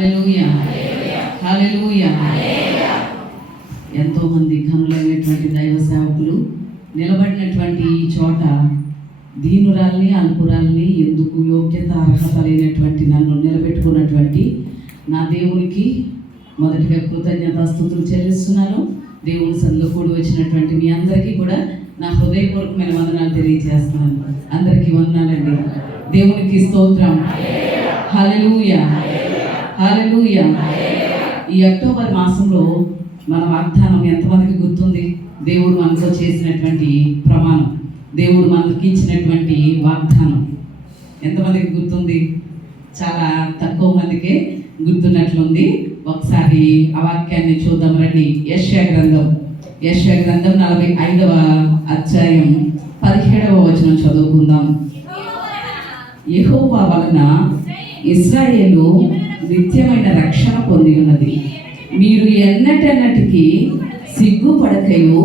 హల్లెలూయా, హల్లెలూయా. ఎంతో మంది కనులైనటువంటి దైవ సేవకులు నిలబడినటువంటి ఈ చోట దీనురాల్ని, అల్పురాల్ని, ఎందుకు యోగ్యత అర్హత లేనటువంటి నన్ను నిలబెట్టుకున్నటువంటి నా దేవునికి మొదటిగా కృతజ్ఞతాస్తుతులు చెల్లిస్తున్నాను. దేవుని సన్నిధిలో కూడి వచ్చినటువంటి మీ అందరికీ కూడా నా హృదయపూర్వకమైన వందనాలు తెలియజేస్తున్నాను. అందరికీ వందనాలండి. దేవునికి స్తోత్రం. హల్లెలూయా, హల్లెలూయా. ఈ అక్టోబర్ మాసంలో మన వాగ్దానం ఎంతమందికి గుర్తుంది? దేవుడు మనతో చేసినటువంటి ప్రమాణం, దేవుడు మనకి ఇచ్చినటువంటి వాగ్దానం ఎంతమందికి గుర్తుంది? చాలా తక్కువ మందికే గుర్తున్నట్లుంది. ఒకసారి ఆ వాక్యాన్ని చూద్దాం రండి. యెషయా గ్రంథం 45వ అధ్యాయం 17వ వచనం చదువుకుందాం. యెహోవా వలన ఇశ్రాయేలు నిత్యమైన రక్షణ పొంది ఉన్నది. మీరు ఎన్నటన్నటికి సిగ్గుపడకయు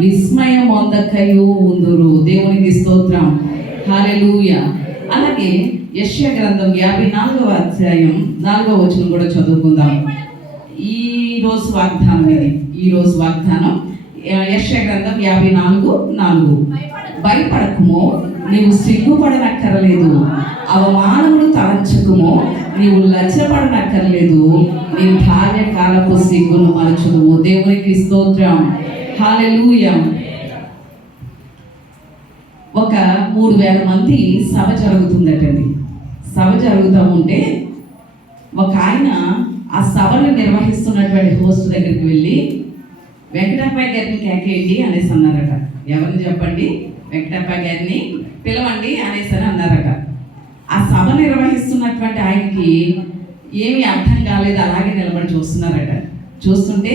విస్మయం పొందకయు ఉందురు. దేవునికి స్తోత్రం. హల్లెలూయా. అలాగే యెషయా గ్రంథం 54వ అధ్యాయం 4వ వచనం కూడా చదువుకుందాం. ఈ రోజు వాగ్దానం యెషయా గ్రంథం 54:4. భయపడకుము, నీవు సిగ్గుపడనక్కర్లేదు. అవమానమును తలంచకుము, నీవు లజ్జపడనక్కర్లేదు. నీ బాల్యకాలపు సిగ్గును మరచును. దేవునికి స్తోత్రం. హల్లెలూయా. ఒక 3000 మంది సభ జరుగుతుందటండి. సభ జరుగుతూ ఉంటే ఒక ఆయన ఆ సభను నిర్వహిస్తున్నటువంటి హోస్ట్ దగ్గరికి వెళ్ళి వెంకటప్పయ్య గారిని కేకేయండి అనేసి అన్నారట. ఎవరిని చెప్పండి? వెంకటప్పయ్య గారిని పిలవండి అనేసి అన్నారట. ఆ సభ నిర్వహిస్తున్నటువంటి ఆయనకి ఏమీ అర్థం కాలేదు, అలాగే నిలబడి చూస్తున్నారట. చూస్తుంటే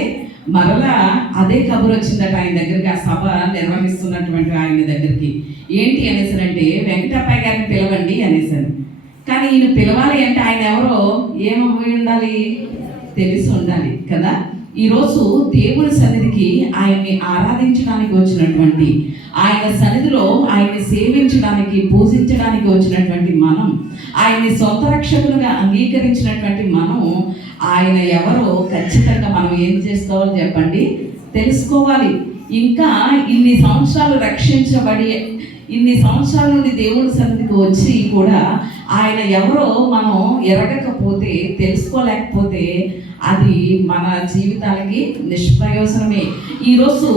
మరలా అదే కబురు వచ్చిందట ఆయన దగ్గరికి, ఆ సభ నిర్వహిస్తున్నటువంటి ఆయన దగ్గరికి. ఏంటి అనేసారంటే వెంకటప్పయ్య గారిని పిలవండి అనేసారు. కానీ ఈయన పిలవాలి అంటే ఆయన ఎవరో ఏమై ఉండాలి? తెలిసి ఉండాలి కదా. ఈరోజు దేవుని సన్నిధికి ఆయన్ని ఆరాధించడానికి వచ్చినటువంటి, ఆయన సన్నిధిలో ఆయన్ని సేవించడానికి, పూజించడానికి వచ్చినటువంటి మనం, ఆయన్ని సొంత రక్షకులుగా అంగీకరించినటువంటి మనం, ఆయన ఎవరో ఖచ్చితంగా మనం ఏం చేసుకోవాలి చెప్పండి? తెలుసుకోవాలి. ఇంకా ఇన్ని సంవత్సరాలు రక్షించబడి, ఇన్ని సంవత్సరాల నుండి దేవుని సన్నిధికి వచ్చి కూడా ఆయన ఎవరో మనం ఎరగకపోతే, తెలుసుకోలేకపోతే అది మన జీవితాలకి నిష్ప్రయోజనమే. ఈరోజు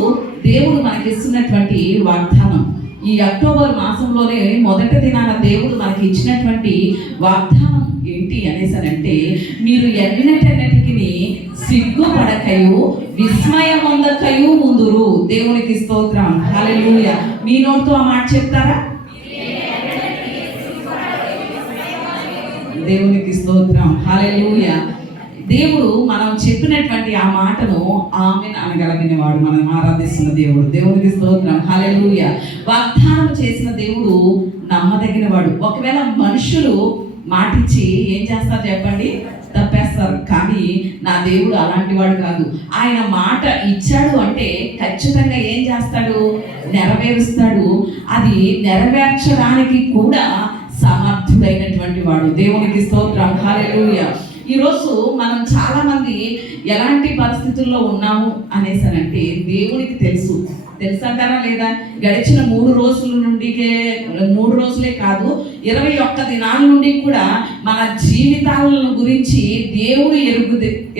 దేవుడు మనకి ఇస్తున్నటువంటి వాగ్దానం, ఈ అక్టోబర్ మాసంలోనే మొదటి దినాన దేవుడు మనకి ఇచ్చినటువంటి వాగ్దానం ఏంటి అనేసనంటే, మీరు ఎన్నటన్నిటికి సిగ్గుపడకయు విస్మయం పొందకయు ఉందురు. దేవునికి స్తోత్రం. హల్లెలూయా. మీ నోటితో ఆ మాట చెప్తారా? దేవునికి స్తోత్రం. హల్లెలూయా. దేవుడు మనం చెప్పినటువంటి ఆ మాటను ఆమెన్ అనగలిగిన వాడు, మనం ఆరాధిస్తున్న దేవుడు. దేవునికి స్తోత్రం. హల్లెలూయా. వాగ్దానం చేసిన దేవుడు నమ్మదగిన వాడు. ఒకవేళ మనుషులు మాటిచ్చి ఏం చేస్తారు చెప్పండి? తప్పేస్తారు. కానీ నా దేవుడు అలాంటి వాడు కాదు. ఆయన మాట ఇచ్చాడు అంటే ఖచ్చితంగా ఏం చేస్తాడు? నెరవేరుస్తాడు. అది నెరవేర్చడానికి కూడా సమర్థుడైనటువంటి వాడు. దేవునికి స్తోత్రం. హల్లెలూయా. ఈరోజు మనం చాలా మంది ఎలాంటి పరిస్థితుల్లో ఉన్నాము అనేసనంటే దేవునికి తెలుసంటారా లేదా? గడిచిన 3 రోజులే కాదు, 21 దినాల నుండి కూడా మన జీవితాలను గురించి దేవుడు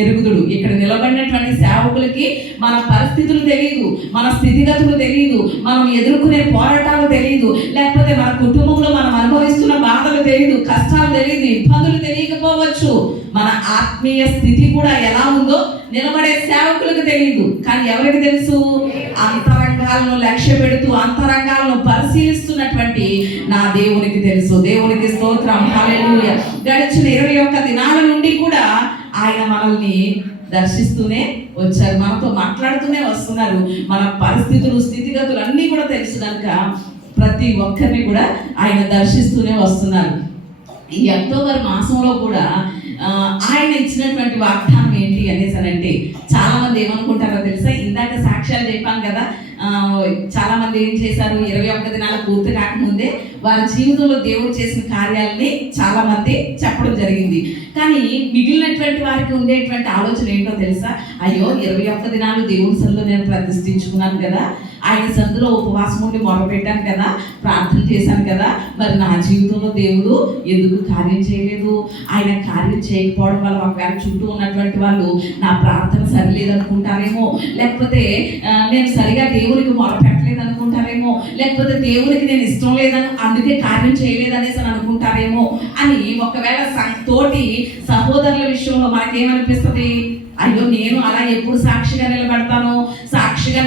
ఎరుగుదుడు. ఇక్కడ నిలబడినటువంటి సేవకులకి మన పరిస్థితులు తెలియదు, మన స్థితిగతులు తెలియదు, మనం ఎదుర్కొనే పోరాటాలు తెలియదు, లేకపోతే మన కుటుంబంలో మనం అనుభవిస్తున్న బాధలు తెలియదు, కష్టాలు తెలియదు, ఇబ్బందులు తెలియకపోవచ్చు. మన ఆత్మీయ స్థితి కూడా ఎలా ఉందో నిలబడే సేవకులకు తెలియదు. కానీ ఎవరికి తెలుసు? అంతరంగాలను లక్ష్య పెడుతూ, అంతరంగాలను పరిశీలిస్తున్నటువంటి నా దేవునికి తెలుసు. దేవునికి స్తోత్రం. హల్లెలూయా. గడిచిన 21 దినాల నుండి కూడా ఆయన మనల్ని దర్శిస్తూనే వచ్చారు, మనతో మాట్లాడుతూనే వస్తున్నారు. మన పరిస్థితులు, స్థితిగతులు అన్నీ కూడా తెలుసు కనుక ప్రతి ఒక్కరిని కూడా ఆయన దర్శిస్తూనే వస్తున్నారు. ఈ అక్టోబర్ మాసంలో కూడా ఆయన ఇచ్చినటువంటి వాగ్దానం ఏంటి అనేసి అంటే చాలా మంది ఏమనుకుంటారో తెలుసా? ఇందాక సాక్ష్యాలు చెప్పాను కదా, చాలా మంది ఏం చేశారు, 21 దినాల పూర్తి కాకముందే వారి జీవితంలో దేవుడు చేసిన కార్యాలని చాలా మంది చెప్పడం జరిగింది. కానీ మిగిలినటువంటి వారికి ఉండేటువంటి ఆలోచన ఏంటో తెలుసా? అయ్యో 21 దినాలు దేవుని సన్నిధిలో నేను ప్రతిష్ఠించుకున్నాను కదా, ఆయన సన్నిధిలో ఉపవాసం ఉండి మొదలుపెట్టాను కదా, ప్రార్థన చేశాను కదా, మరి నా జీవితంలో దేవుడు ఎందుకు కార్యం చేయలేదు? ఆయన కార్యం చేయకపోవడం వల్ల ఒకవేళ చుట్టూ ఉన్నటువంటి వాళ్ళు నా ప్రార్థన సరిలేదనుకుంటారేమో, లేకపోతే నేను సరిగా దేవునికి మొరపెట్టలేదు అనుకుంటారేమో, లేకపోతే దేవునికి నేను ఇష్టం లేదని అందుకే కార్యం చేయలేదనేసి అని అనుకుంటారేమో అని ఒకవేళ తోటి సహోదరుల విషయంలో మనకేమనిపిస్తుంది? అయ్యో నేను అలా ఎప్పుడు సాక్షిగా నిలబడతాను, సాక్షిగా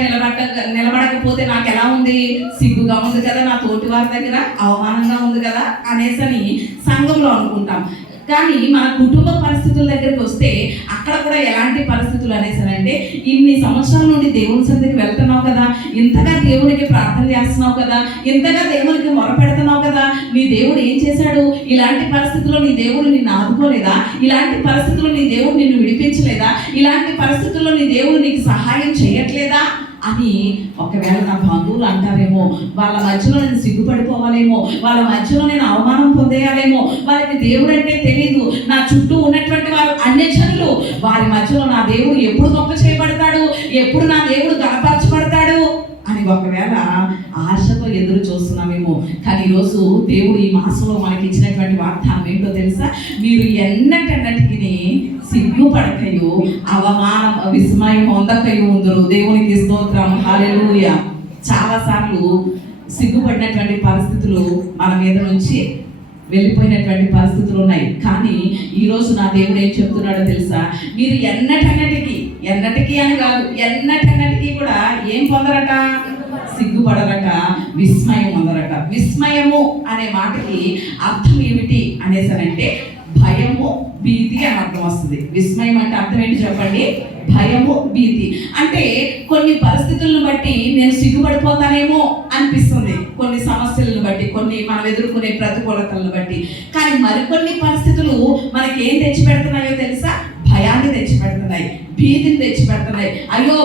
నిలబడకపోతే నాకు ఎలా ఉంది, సిగ్గుగా ఉంది కదా, నా తోటి వారి దగ్గర అవమానంగా ఉంది కదా అనేసని సంఘంలో అనుకుంటాం. కానీ మన కుటుంబ పరిస్థితుల దగ్గరికి వస్తే అక్కడ కూడా ఎలాంటి పరిస్థితులు అనేసానంటే, ఇన్ని సంవత్సరాల నుండి దేవుని సన్నిధికి వెళ్తున్నావు కదా, ఇంతగా దేవునికి ప్రార్థన చేస్తున్నావు కదా, ఇంతగా దేవునికి మొరపెడుతున్నావు కదా, నీ దేవుడు ఏం చేశాడు? ఇలాంటి పరిస్థితుల్లో నీ దేవుడు నిన్ను ఆదుకోలేదా? ఇలాంటి పరిస్థితుల్లో నీ దేవుడు నిన్ను విడిపించలేదా? ఇలాంటి పరిస్థితుల్లో నీ దేవుడు నీకు సహాయం చేయట్లేదా అని ఒకవేళ నా బంధువులు అంటారేమో, వాళ్ళ మధ్యలో నేను సిగ్గుపడిపోవాలేమో, వాళ్ళ మధ్యలో నేను అవమానం పొందేయాలేమో, వాళ్ళకి దేవుడు అంటే తెలీదు, నా చుట్టూ ఉన్నటువంటి వారు అన్యజనులు, వారి మధ్యలో నా దేవుడు ఎప్పుడు గొప్ప చేయబడతాడు, ఎప్పుడు నా దేవుడు గణపరచబడతాడు అని ఒకవేళ ఆశతో ఎదురు చూస్తున్నామేమో. కానీ ఈరోజు దేవుడు ఈ మాసంలో మనకి ఇచ్చినటువంటి వాగ్దానం ఏంటో తెలుసా? మీరు ఎన్నటన్నిటికీ సిగ్గుపడకయు అవమానం విస్మయం పొందకయు ఉందరు. దేవునికి స్తోత్రం, హల్లెలూయా. చాలాసార్లు సిగ్గుపడినటువంటి పరిస్థితులు మన మీద నుంచి వెళ్ళిపోయినటువంటి పరిస్థితులు ఉన్నాయి. కానీ ఈరోజు నా దేవుడు ఏం చెప్తున్నాడో తెలుసా? మీరు ఎన్నటికీ అని కాదు, ఎన్నటన్నిటికీ కూడా ఏం పొందరట? సిగ్గుపడరట, విస్మయం పొందరట. విస్మయము అనే మాటకి అర్థం ఏమిటి అనేసనంటే భయము, భీతి అని అర్థం వస్తుంది. విస్మయం అంటే అర్థం ఏంటి చెప్పండి? భయము, భీతి. అంటే కొన్ని పరిస్థితులను బట్టి నేను సిగ్గుపడిపోతానేమో అనిపిస్తుంది, కొన్ని సమస్యలను బట్టి, కొన్ని మనం ఎదుర్కొనే ప్రతికూలతలను బట్టి. కానీ మరికొన్ని పరిస్థితులు మనకి ఏం తెచ్చిపెడుతున్నాయో తెలుసా? భయాన్ని తెచ్చిపెడుతున్నాయి, భీతిని తెచ్చిపెడుతున్నాయి. అయ్యో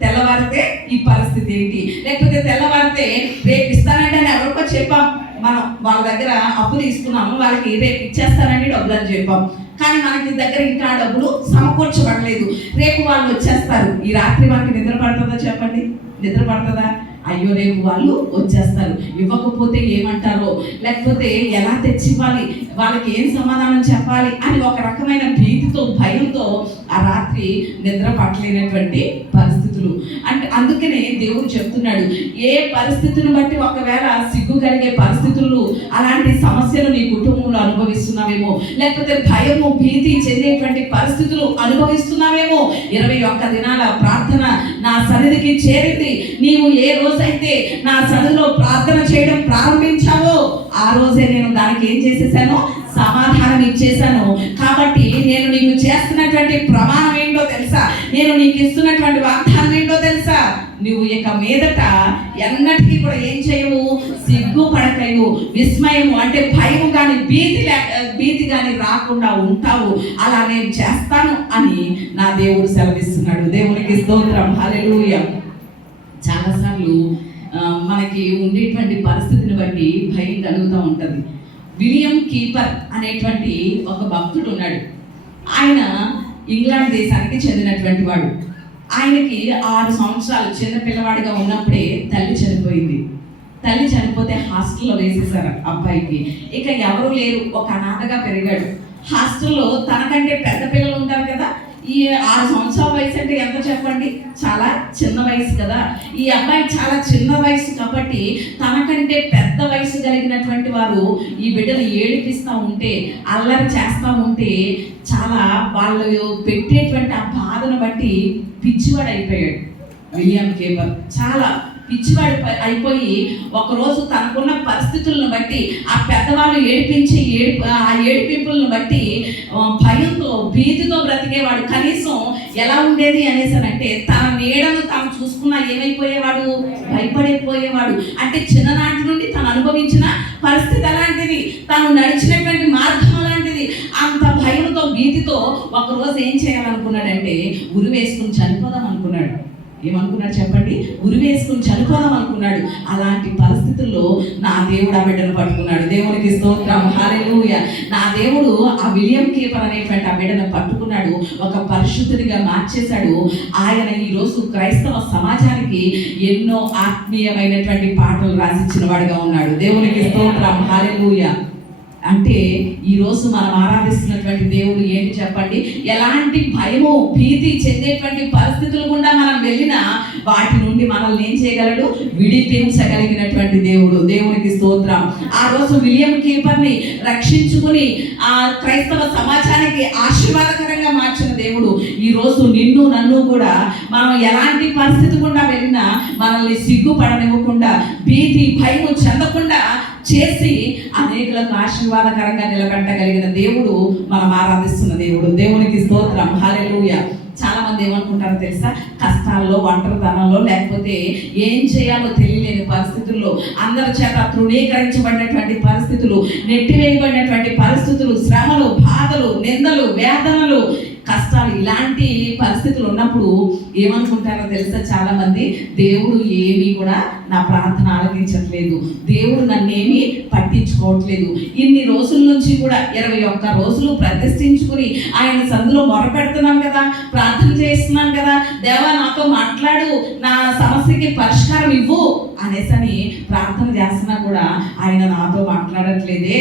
తెల్లవారితే ఈ పరిస్థితి ఏంటి, లేకపోతే తెల్లవారితే రేపు ఇస్తానండి అని ఎవరికో చెప్పాం, మనం వాళ్ళ దగ్గర అప్పు తీసుకున్నాము, వాళ్ళకి రేపు ఇచ్చేస్తానండి డబ్బులు అని చెప్పాం. కానీ మనకి దగ్గర ఇంకా డబ్బులు సమకూర్చబడలేదు, రేపు వాళ్ళు వచ్చేస్తారు. ఈ రాత్రి మనకి నిద్ర పడుతుందా చెప్పండి? నిద్ర పడుతుందా? అయ్యో రేపు వాళ్ళు వచ్చేస్తారు, ఇవ్వకపోతే ఏమంటారో, లేకపోతే ఎలా తెచ్చివ్వాలి, వాళ్ళకి ఏం సమాధానం చెప్పాలి అని ఒక రకమైన భీతితో, భయంతో ఆ రాత్రి నిద్ర పట్టలేనటువంటి పరిస్థితులు. అంటే అందుకనే దేవుడు చెప్తున్నాడు, ఏ పరిస్థితిని బట్టి ఒకవేళ సిగ్గు కలిగే పరిస్థితులు, అలాంటి సమస్యలు నీ కుటుంబంలో అనుభవిస్తున్నావేమో, లేకపోతే భయము, భీతి చెందేటువంటి పరిస్థితులు అనుభవిస్తున్నావేమో. 21 దినాల ప్రార్థన నా సన్నిధికి చేరింది. నీవు ఏ రోజైతే నా సన్నిధిలో ప్రార్థన చేయడం ప్రారంభించావో ఆ రోజే నేను దానికి ఏం చేసేసాను? సమాధానం ఇచ్చేసాను. కాబట్టి నేను నీకు చేస్తున్నటువంటి ప్రమాణం ఏంటో తెలుసా? నేను నీకు ఇస్తున్నటువంటి వాగ్దానం ఏంటో తెలుసా? నువ్వు ఇక మీదట ఎన్నటికీ కూడా ఏం చేయవు? సిగ్గుపడకయు, విస్మయము అంటే భయం కానీ భీతి కానీ రాకుండా ఉంటావు. అలా నేను చేస్తాను అని నా దేవుడు సెలవిస్తున్నాడు. దేవునికి స్తోత్రం, హల్లెలూయా. చాలాసార్లు మనకి ఉండేటువంటి పరిస్థితిని బట్టి భయం కలుగుతూ ఉంటుంది. విలియం కీపర్ అనేటువంటి ఒక భక్తుడు ఉన్నాడు. ఆయన ఇంగ్లాండ్ దేశానికి చెందినటువంటి వాడు. ఆయనకి 6 సంవత్సరాలు చిన్న పిల్లవాడిగా ఉన్నప్పుడే తల్లి చనిపోయింది. తల్లి చనిపోతే హాస్టల్లో వేసేసారు అబ్బాయికి. ఇక ఎవరు లేరు, ఒక అనాథగా పెరిగాడు. హాస్టల్లో తనకంటే పెద్ద పిల్లలు ఉంటారు కదా, ఈ 6 సంవత్సరాల వయసు అంటే ఎంత చెప్పండి? చాలా చిన్న వయసు కదా. ఈ అబ్బాయి చాలా చిన్న వయసు కాబట్టి తనకంటే పెద్ద వయసు కలిగినటువంటి వారు ఈ బిడ్డను ఏడిపిస్తూ ఉంటే, అల్లరి చేస్తూ ఉంటే చాలా వాళ్ళు పెట్టేటువంటి ఆ బాధను బట్టి పిచ్చివాడు అయిపోయాడు విలియం కీపర్. చాలా పిచ్చివాడు అయిపోయి ఒకరోజు తనకున్న పరిస్థితులను బట్టి, ఆ పెద్దవాళ్ళు ఆ ఏడిపింపులను బట్టి భయంతో, భీతితో బ్రతికేవాడు. కనీసం ఎలా ఉండేది అనేసానంటే, తన నీడను తాను చూసుకున్నా ఏమైపోయేవాడు? భయపడిపోయేవాడు. అంటే చిన్ననాటి నుండి తను అనుభవించిన పరిస్థితి అలాంటిది, తను నడిచినటువంటి మార్గం అలాంటిది. అంత భయంతో, భీతితో ఒకరోజు ఏం చేయాలనుకున్నాడంటే ఉరి వేసుకుని చనిపోదాం అనుకున్నాడు. ఏమనుకున్నాడు చెప్పండి? ఉరి వేసుకుని చనిపోదాం అనుకున్నాడు. అలాంటి పరిస్థితుల్లో నా దేవుడు ఆ బిడ్డను పట్టుకున్నాడు. దేవునికి స్తోత్రం, హల్లెలూయా. నా దేవుడు ఆ విలియం కీపర్ అనేటువంటి ఆ బిడ్డను పట్టుకున్నాడు, ఒక పరిశుద్ధుడిగా మార్చేశాడు. ఆయన ఈరోజు క్రైస్తవ సమాజానికి ఎన్నో ఆత్మీయమైనటువంటి పాటలు రాసిచ్చిన వాడిగా ఉన్నాడు. దేవునికి స్తోత్రం, హల్లెలూయా. అంటే ఈరోజు మనం ఆరాధిస్తున్నటువంటి దేవుడు ఏంటి చెప్పండి? ఎలాంటి భయము భీతి చెందేటువంటి పరిస్థితులు గుండా మనం వెళ్ళినా వాటి నుండి మనల్ని ఏం చేయగలడు? విడిపించగలిగినటువంటి దేవుడు. దేవునికి స్తోత్రం. ఆ రోజు విలియం కీపర్ని రక్షించుకుని ఆ క్రైస్తవ సమాజానికి ఆశీర్వాదకరంగా మార్చిన దేవుడు ఈరోజు నిన్ను నన్ను కూడా మనం ఎలాంటి పరిస్థితి గుండా వెళ్ళినా మనల్ని సిగ్గుపడనివ్వకుండా, భీతి భయము చెందకుండా చేసి అనేకులకు ఆశీర్వాదకరంగా నిలబెట్టగలిగిన దేవుడు మనం ఆరాధిస్తున్న దేవుడు. దేవునికి స్తోత్రం, హల్లెలూయా. చాలా మంది ఏమనుకుంటారో తెలుసా? కష్టాల్లో, ఒంటరితనంలో, లేకపోతే ఏం చేయాలో తెలియలేని పరిస్థితుల్లో, అందరి చేత తృణీకరించబడినటువంటి పరిస్థితులు, నెట్టివేయబడినటువంటి పరిస్థితులు, శ్రమలు, బాధలు, నిందలు, వేదనలు, కష్టాలు, ఇలాంటి పరిస్థితులు ఉన్నప్పుడు ఏమనుకుంటారో తెలుసా? చాలా మంది, దేవుడు ఏమీ కూడా నా ప్రార్థన ఆలకించట్లేదు, దేవుడు నన్నేమీ పట్టించుకోవట్లేదు. ఇన్ని రోజుల నుంచి కూడా 21 రోజులు ప్రతిష్ఠించుకుని ఆయన సందులో మొరపెడుతున్నాను కదా, ప్రార్థన చేస్తున్నాను కదా, దేవా నాతో మాట్లాడు, నా సమస్యకి పరిష్కారం ఇవ్వు అనేసని ప్రార్థన చేస్తున్నా కూడా ఆయన నాతో మాట్లాడట్లేదే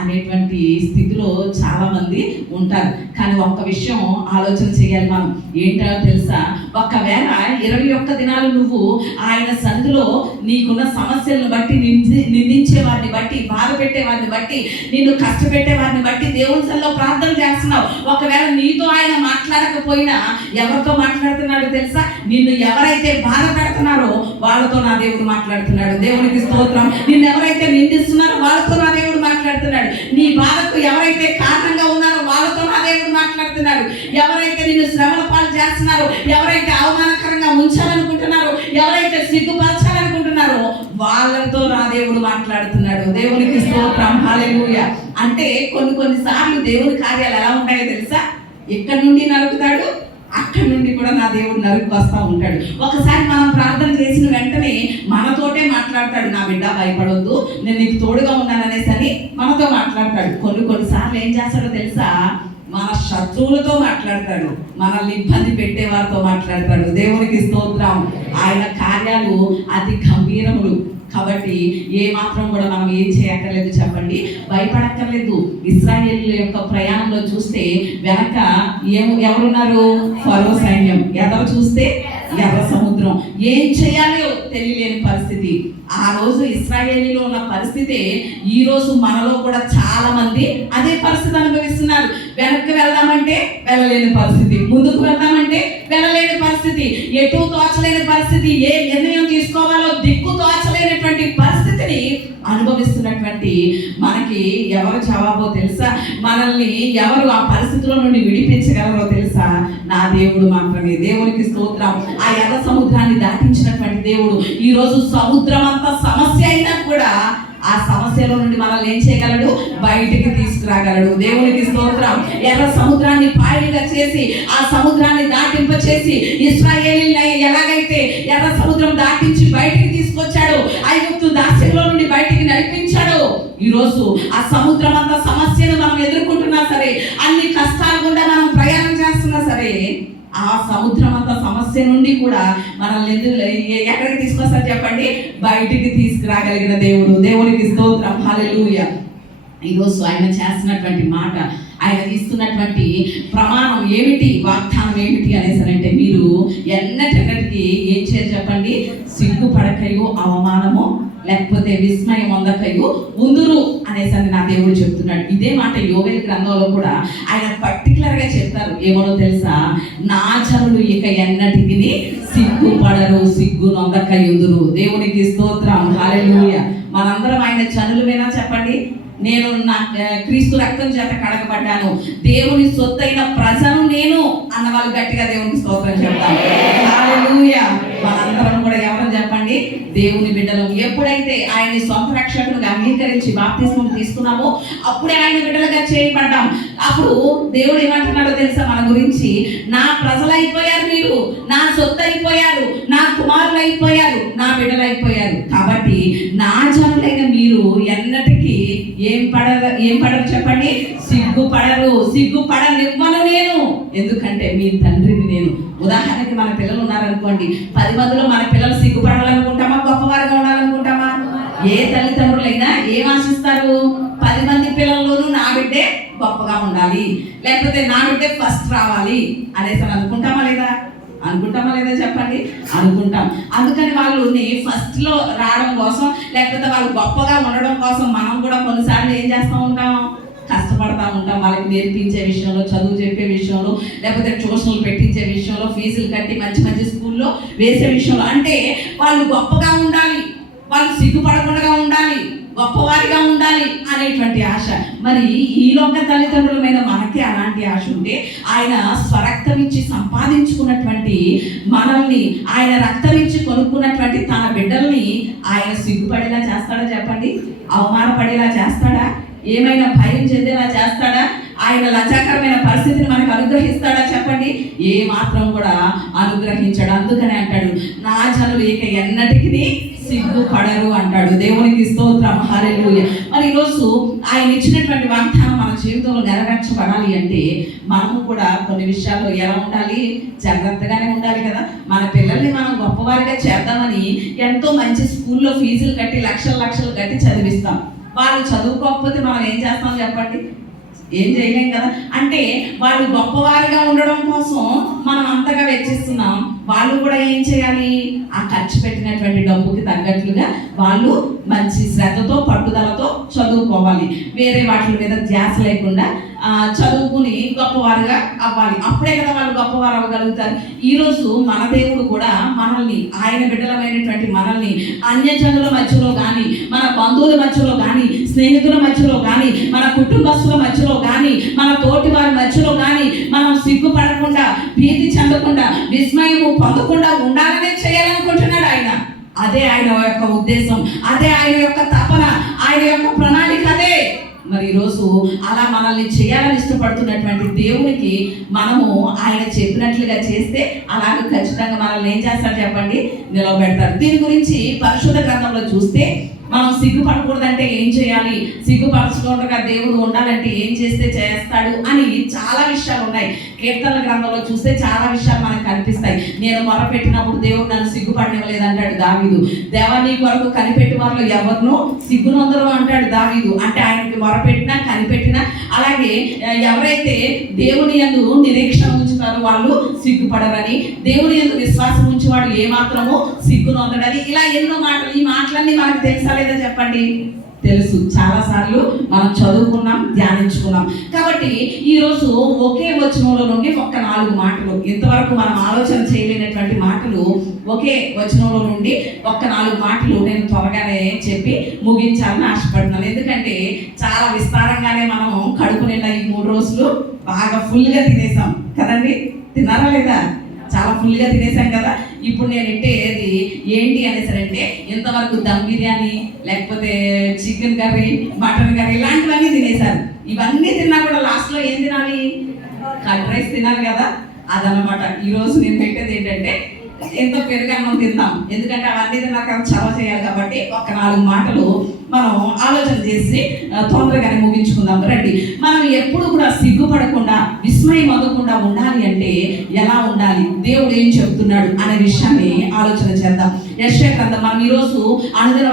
అనేటువంటి స్థితిలో చాలా మంది ఉంటారు. కానీ ఒక్క విషయం ఆలోచన చేయాలి మనం. ఏంటో తెలుసా? ఒకవేళ 21 దినాలు నువ్వు ఆయన సన్నిధిలో నీకున్న సమస్యలను బట్టి, నిందించే వారిని బట్టి, బాధ పెట్టే వారిని బట్టి, నిన్ను కష్టపెట్టే వారిని బట్టి దేవుని సన్నిధిలో ప్రార్థన చేస్తున్నావు. ఒకవేళ నీతో ఆయన మాట్లాడకపోయినా ఎవరితో మాట్లాడుతున్నాడు తెలుసా? నిన్ను ఎవరైతే బాధ పెడుతున్నారో వాళ్ళతో నా దేవుడు మాట్లాడుతున్నాడు. దేవునికి స్తోత్రం. నిన్ను ఎవరైతే నిందిస్తున్నారో వాళ్ళతో నా దేవుడు మాట్లాడుతున్నాడు. నీ బాధకు ఎవరైతే కారణంగా ఉన్నారో వాళ్ళతో నా దేవుడు మాట్లాడుతున్నాడు. ఎవరైతే నిన్ను శ్రమల పాలు చేస్తున్నారో, ఎవరైతే అవమానకరంగా ఉంచాలనుకుంటున్నారో, ఎవరైతే సిగ్గుపరచాలనుకుంటున్నారో వాళ్ళతో నా దేవుడు మాట్లాడుతున్నాడు. దేవునికి స్తోత్రం, హల్లెలూయా. అంటే కొన్ని సార్లు దేవుని కార్యాలు ఎలా ఉంటాయో తెలుసా? ఎక్కడి నుండి నరుకుతాడు, అక్కడి నుండి కూడా నా దేవుడు నరుకు వస్తూ ఉంటాడు. ఒకసారి మనం ప్రార్థన చేసిన వెంటనే మనతోటే మాట్లాడతాడు. నా బిడ్డ భయపడొద్దు, నేను నీకు తోడుగా ఉన్నాననేసి అని మనతో మాట్లాడతాడు. కొన్నిసార్లు ఏం చేస్తాడో తెలుసా? మన శత్రువులతో మాట్లాడతాడు, మనల్ని ఇబ్బంది పెట్టే వారితో మాట్లాడతాడు. దేవునికి స్తోత్రం. ఆయన కార్యాలు అతి గంభీరములు. కాబట్టి ఏ మాత్రం కూడా మనం ఏం చేయక్కర్లేదు చెప్పండి, భయపడక్కర్లేదు. ఇశ్రాయేలీయుల యొక్క ప్రయాణంలో చూస్తే వెనక ఎవరున్నారు? ఫరో సైన్యం. ఎదరు చూస్తే ఎర్ర సముద్రం. ఏం చేయాలో తెలియలేని పరిస్థితి. ఆ రోజు ఇశ్రాయేలీలో ఉన్న పరిస్థితి ఈ రోజు మనలో కూడా చాలా మంది అదే పరిస్థితి అనుభవిస్తున్నారు. వెనక్కి వెళ్దామంటే వెళ్ళలేని పరిస్థితి, ముందుకు వెళ్దామంటే వెళ్ళలేని పరిస్థితి, ఎటు తోచలేని పరిస్థితి, ఏ నిర్ణయం తీసుకోవాలో దిక్కు తోచలేనటువంటి పరిస్థితిని అనుభవిస్తున్నటువంటి మనకి ఎవరు జవాబో తెలుసా? మనల్ని ఎవరు ఆ పరిస్థితుల నుండి విడిపించగలరో తెలుసా? నా దేవుడు మాత్రమే. దేవునికి స్తోత్రం. ఆ ఎర్ర సముద్రాన్ని దాటించినటువంటి దేవుడు ఈ రోజు సముద్రం అంత సమస్య అయినా కూడా ఆ సమస్యలో నుండి మనల్ని ఏం చేయగలడు? బయటికి తీసుకురాగలడు. దేవునికి స్తోత్రం. ఎర్ర సముద్రాన్ని పాయలుగా చేసి ఆ సముద్రాన్ని దాటింపచేసి ఇశ్రాయేలీయులను ఎలాగైతే ఎర్ర సముద్రం దాటించి బయటికి తీసుకొచ్చాడు, ఐగుప్తు దాస్యంలో నుండి బయటికి నడిపించాడు, ఈరోజు ఆ సముద్రం అంత సమస్యను మనం ఎదుర్కొంటున్నా సరే, అన్ని కష్టాల గుండా మనం ప్రయాణం చేస్తున్నా సరే, ఆ సముద్రం అంత సమస్య నుండి కూడా మనల్ని ఎక్కడికి తీసుకొస్తారు చెప్పండి? బయటికి తీసుకురాగలిగిన దేవుడు. దేవునికి స్తోత్రం, హల్లెలూయా. ఈరోజు ఆయన చేస్తున్నటువంటి మాట, ఆయన ఇస్తున్నటువంటి ప్రమాణం ఏమిటి, వాగ్దానం ఏమిటి అనేసి అంటే, మీరు ఎన్నటికి ఏం చేయాలి చెప్పండి? సిగ్గుపడకయో, అవమానము లేకపోతే విస్మయం పొందకయు ఉందురు అనేసి నా దేవుడు చెప్తున్నాడు. ఇదే మాట యోవేలు గ్రంథంలో కూడా ఆయన పర్టికులర్గా చెప్తారు. ఏమో తెలుసా? నా జనులు ఇక ఎన్నటికి సిగ్గుపడరు, సిగ్గు నొందకయుందురు. దేవునికి స్తోత్రం, హల్లెలూయా. మనందరం ఆయన జనులమేనా చెప్పండి? నేను నా క్రీస్తు రక్తం చేత కడగబడ్డాను, దేవుని సొత్తైన ప్రజను నేను అన్న వాళ్ళు గట్టిగా దేవునికి స్తోత్రం చెప్తాను. హల్లెలూయా. మనందరం కూడా ఎవరని చెప్పండి? దేవుని బిడ్డలు. ఎప్పుడైతే ఆయన్ని సొంత రక్షకునిగా అంగీకరించి బాప్తిస్మం తీసుకున్నామో అప్పుడే ఆయన బిడ్డలుగా చేయబడ్డాం. అప్పుడు దేవుడు ఏమంటున్నాడో తెలుసా మన గురించి? నా ప్రజలు అయిపోయారు, మీరు నా సొత్తు అయిపోయారు, ఎందుకంటే మీ తండ్రిని నేను. ఉదాహరణకి మన పిల్లలు ఉన్నారనుకోండి, 10 మందిలో మన పిల్లలు సిగ్గుపడాలనుకుంటామా, గొప్పవారిగా ఉండాలనుకుంటామా? ఏ తల్లిదండ్రులైనా ఏం ఆశిస్తారు? 10 మంది పిల్లల్లోనూ నా బిడ్డే గొప్పగా ఉండాలి, లేకపోతే నా బిడ్డే ఫస్ట్ రావాలి అనేసి అనుకుంటామా లేదా? అనుకుంటామా లేదా చెప్పండి? అనుకుంటాం. అందుకని వాళ్ళని ఫస్ట్ లో రావడం కోసం, లేకపోతే వాళ్ళు గొప్పగా ఉండడం కోసం మనం కూడా కొన్నిసార్లు ఏం చేస్తూ ఉంటాం? కష్టపడతా ఉంటాం. వాళ్ళకి నేర్పించే విషయంలో, చదువు చెప్పే విషయంలో, లేకపోతే ట్యూషన్లు పెట్టించే విషయంలో, ఫీజులు కట్టి మంచి మంచి స్కూల్లో వేసే విషయంలో. అంటే వాళ్ళు గొప్పగా ఉండాలి, వాళ్ళు సిగ్గుపడకుండా ఉండాలి, గొప్పవారిగా ఉండాలి అనేటువంటి ఆశ. మరి ఈ లోక తల్లిదండ్రుల మీద మనకే అలాంటి ఆశ ఉంటే, ఆయన స్వరక్తం ఇచ్చి సంపాదించుకున్నటువంటి మనల్ని, ఆయన రక్తం ఇచ్చి కొనుక్కున్నటువంటి తన బిడ్డల్ని ఆయన సిగ్గుపడేలా చేస్తాడా చెప్పండి? అవమానపడేలా చేస్తాడా? ఏమైనా భయం చెందేలా చేస్తాడా? ఆయన లజ్జాకరమైన పరిస్థితిని మనకు అనుగ్రహిస్తాడా చెప్పండి? ఏ మాత్రం కూడా అనుగ్రహించాడు. అందుకనే అంటాడు, నా జనులు ఇక ఎన్నటికీ సిగ్గుపడరు అంటాడు. దేవునికి స్తోత్రం, హల్లెలూయా. మరి ఈరోజు ఆయన ఇచ్చినటువంటి వాగ్దానం మన జీవితంలో నెరవేర్చబడాలి అంటే మనము కూడా కొన్ని విషయాల్లో ఎలా ఉండాలి? జాగ్రత్తగానే ఉండాలి కదా. మన పిల్లల్ని మనం గొప్పవారిగా చేద్దామని ఎంతో మంచి స్కూల్లో ఫీజులు కట్టి లక్షలు లక్షలు కట్టి చదివిస్తాం. వాళ్ళు చదువుకోకపోతే మనం ఏం చేస్తాం చెప్పండి? ఏం చేయలేం కదా. అంటే వాళ్ళు గొప్పవారిగా ఉండడం కోసం మనం అంతగా వెచ్చిస్తున్నాం. వాళ్ళు కూడా ఏం చేయాలి? ఆ ఖర్చు పెట్టినటువంటి డబ్బుకి తగ్గట్లుగా వాళ్ళు మంచి శ్రద్ధతో, పట్టుదలతో చదువుకోవాలి. వేరే వాటి మీద ధ్యాస లేకుండా చదువుకుని గొప్పవారుగా అవ్వాలి. అప్పుడే కదా వాళ్ళు గొప్పవారు అవ్వగలుగుతారు. ఈరోజు మన దేవుడు కూడా మనల్ని, ఆయన బిడ్డలమైనటువంటి మనల్ని అన్యజనుల మధ్యలో కానీ, మన బంధువుల మధ్యలో కానీ, స్నేహితుల మధ్యలో కానీ, మన కుటుంబస్తుల మధ్యలో కానీ, మన తోటి వారి మధ్యలో కానీ మనం సిగ్గుపడకుండా, భీతి చెందకుండా, విస్మయము పొందకుండా ఉండాలనే చేయాలనుకుంటున్నాడు ఆయన. అదే ఆయన యొక్క ఉద్దేశం, అదే ఆయన యొక్క తపన, ఆయన యొక్క ప్రణాళిక అదే. మరి ఈరోజు అలా మనల్ని చేయాలని ఇష్టపడుతున్నటువంటి దేవునికి మనము ఆయన చెప్పినట్లుగా చేస్తే అలాగే ఖచ్చితంగా మనల్ని ఏం చేస్తాడు చెప్పండి? నిలబెడతాడు. దీని గురించి పరిశుద్ధ గ్రంథంలో చూస్తే మనం సిగ్గుపడకూడదంటే ఏం చేయాలి, సిగ్గుపరచుకోకుండా దేవుడు ఉండాలంటే ఏం చేస్తే చేస్తాడు అని చాలా విషయాలు ఉన్నాయి. కీర్తనల గ్రంథంలో చూస్తే చాలా విషయాలు మనకు కనిపిస్తాయి. నేను మొరపెట్టినప్పుడు దేవుడు నన్ను సిగ్గుపడనివ్వలేదు అంటాడు దావీదు. దేవా నీ కొరకు కనిపెట్టి వారిలో ఎవరినో సిగ్గునొందరు అంటాడు దావీదు. అంటే ఆయనకి మొరపెట్టినా కనిపెట్టినా, అలాగే ఎవరైతే దేవుని యందు నిరీక్షణ ఉంచుతారో వాళ్ళు సిగ్గుపడరని, దేవుని యందు విశ్వాసం ఉంచేవాడు ఏమాత్రమో సిగ్గునొందడని, ఇలా ఎన్నో మాటలు. ఈ మాటలన్నీ మనకు తెలుసా లేదా చెప్పండి? తెలుసు. చాలా సార్లు మనం చదువుకున్నాం, ధ్యానించుకున్నాం. కాబట్టి ఈరోజు ఒకే వచనంలో నుండి ఒక్క 4 మాటలు, ఇంతవరకు మనం ఆలోచన చేయలేనటువంటి మాటలు ఒకే వచనంలో నుండి ఒక్క 4 మాటలు నేను త్వరగానే చెప్పి ముగించాలని ఆశపడుతున్నాను. ఎందుకంటే చాలా విస్తారంగానే మనం కడుపు నిండా ఈ 3 రోజులు బాగా ఫుల్గా తినేసాం కదండి. తిన్నారా లేదా? చాలా ఫుల్గా తినేసాం కదా. ఇప్పుడు నేను ఎట్టేది ఏంటి అనేసరంటే, ఇంతవరకు దమ్ బిర్యానీ, లేకపోతే చికెన్ కర్రీ, మటన్ కర్రీ ఇలాంటివన్నీ తినేశారు. ఇవన్నీ తిన్నా కూడా లాస్ట్లో ఏం తినాలి? కర్డ్ రైస్ తినాలి కదా. అదనమాట ఈరోజు నేను పెట్టేది ఏంటంటే, ఎంతో పెరుగన్నం తిందాం. ఎందుకంటే అవన్నీ తిన్నాక చవ చేయాలి. కాబట్టి ఒక 4 మాటలు మనం ఆలోచన చేసి తొందరగానే ముగించుకుందాం రండి. మనం ఎప్పుడు కూడా సిగ్గుపడకుండా, విస్మయం పొందకుండా ఉండాలి అంటే ఎలా ఉండాలి, దేవుడు ఏం చెప్తున్నాడు అనే విషయాన్ని ఆలోచన చేద్దాం. యెషయా గ్రంథం మనం ఈరోజు అనుదిన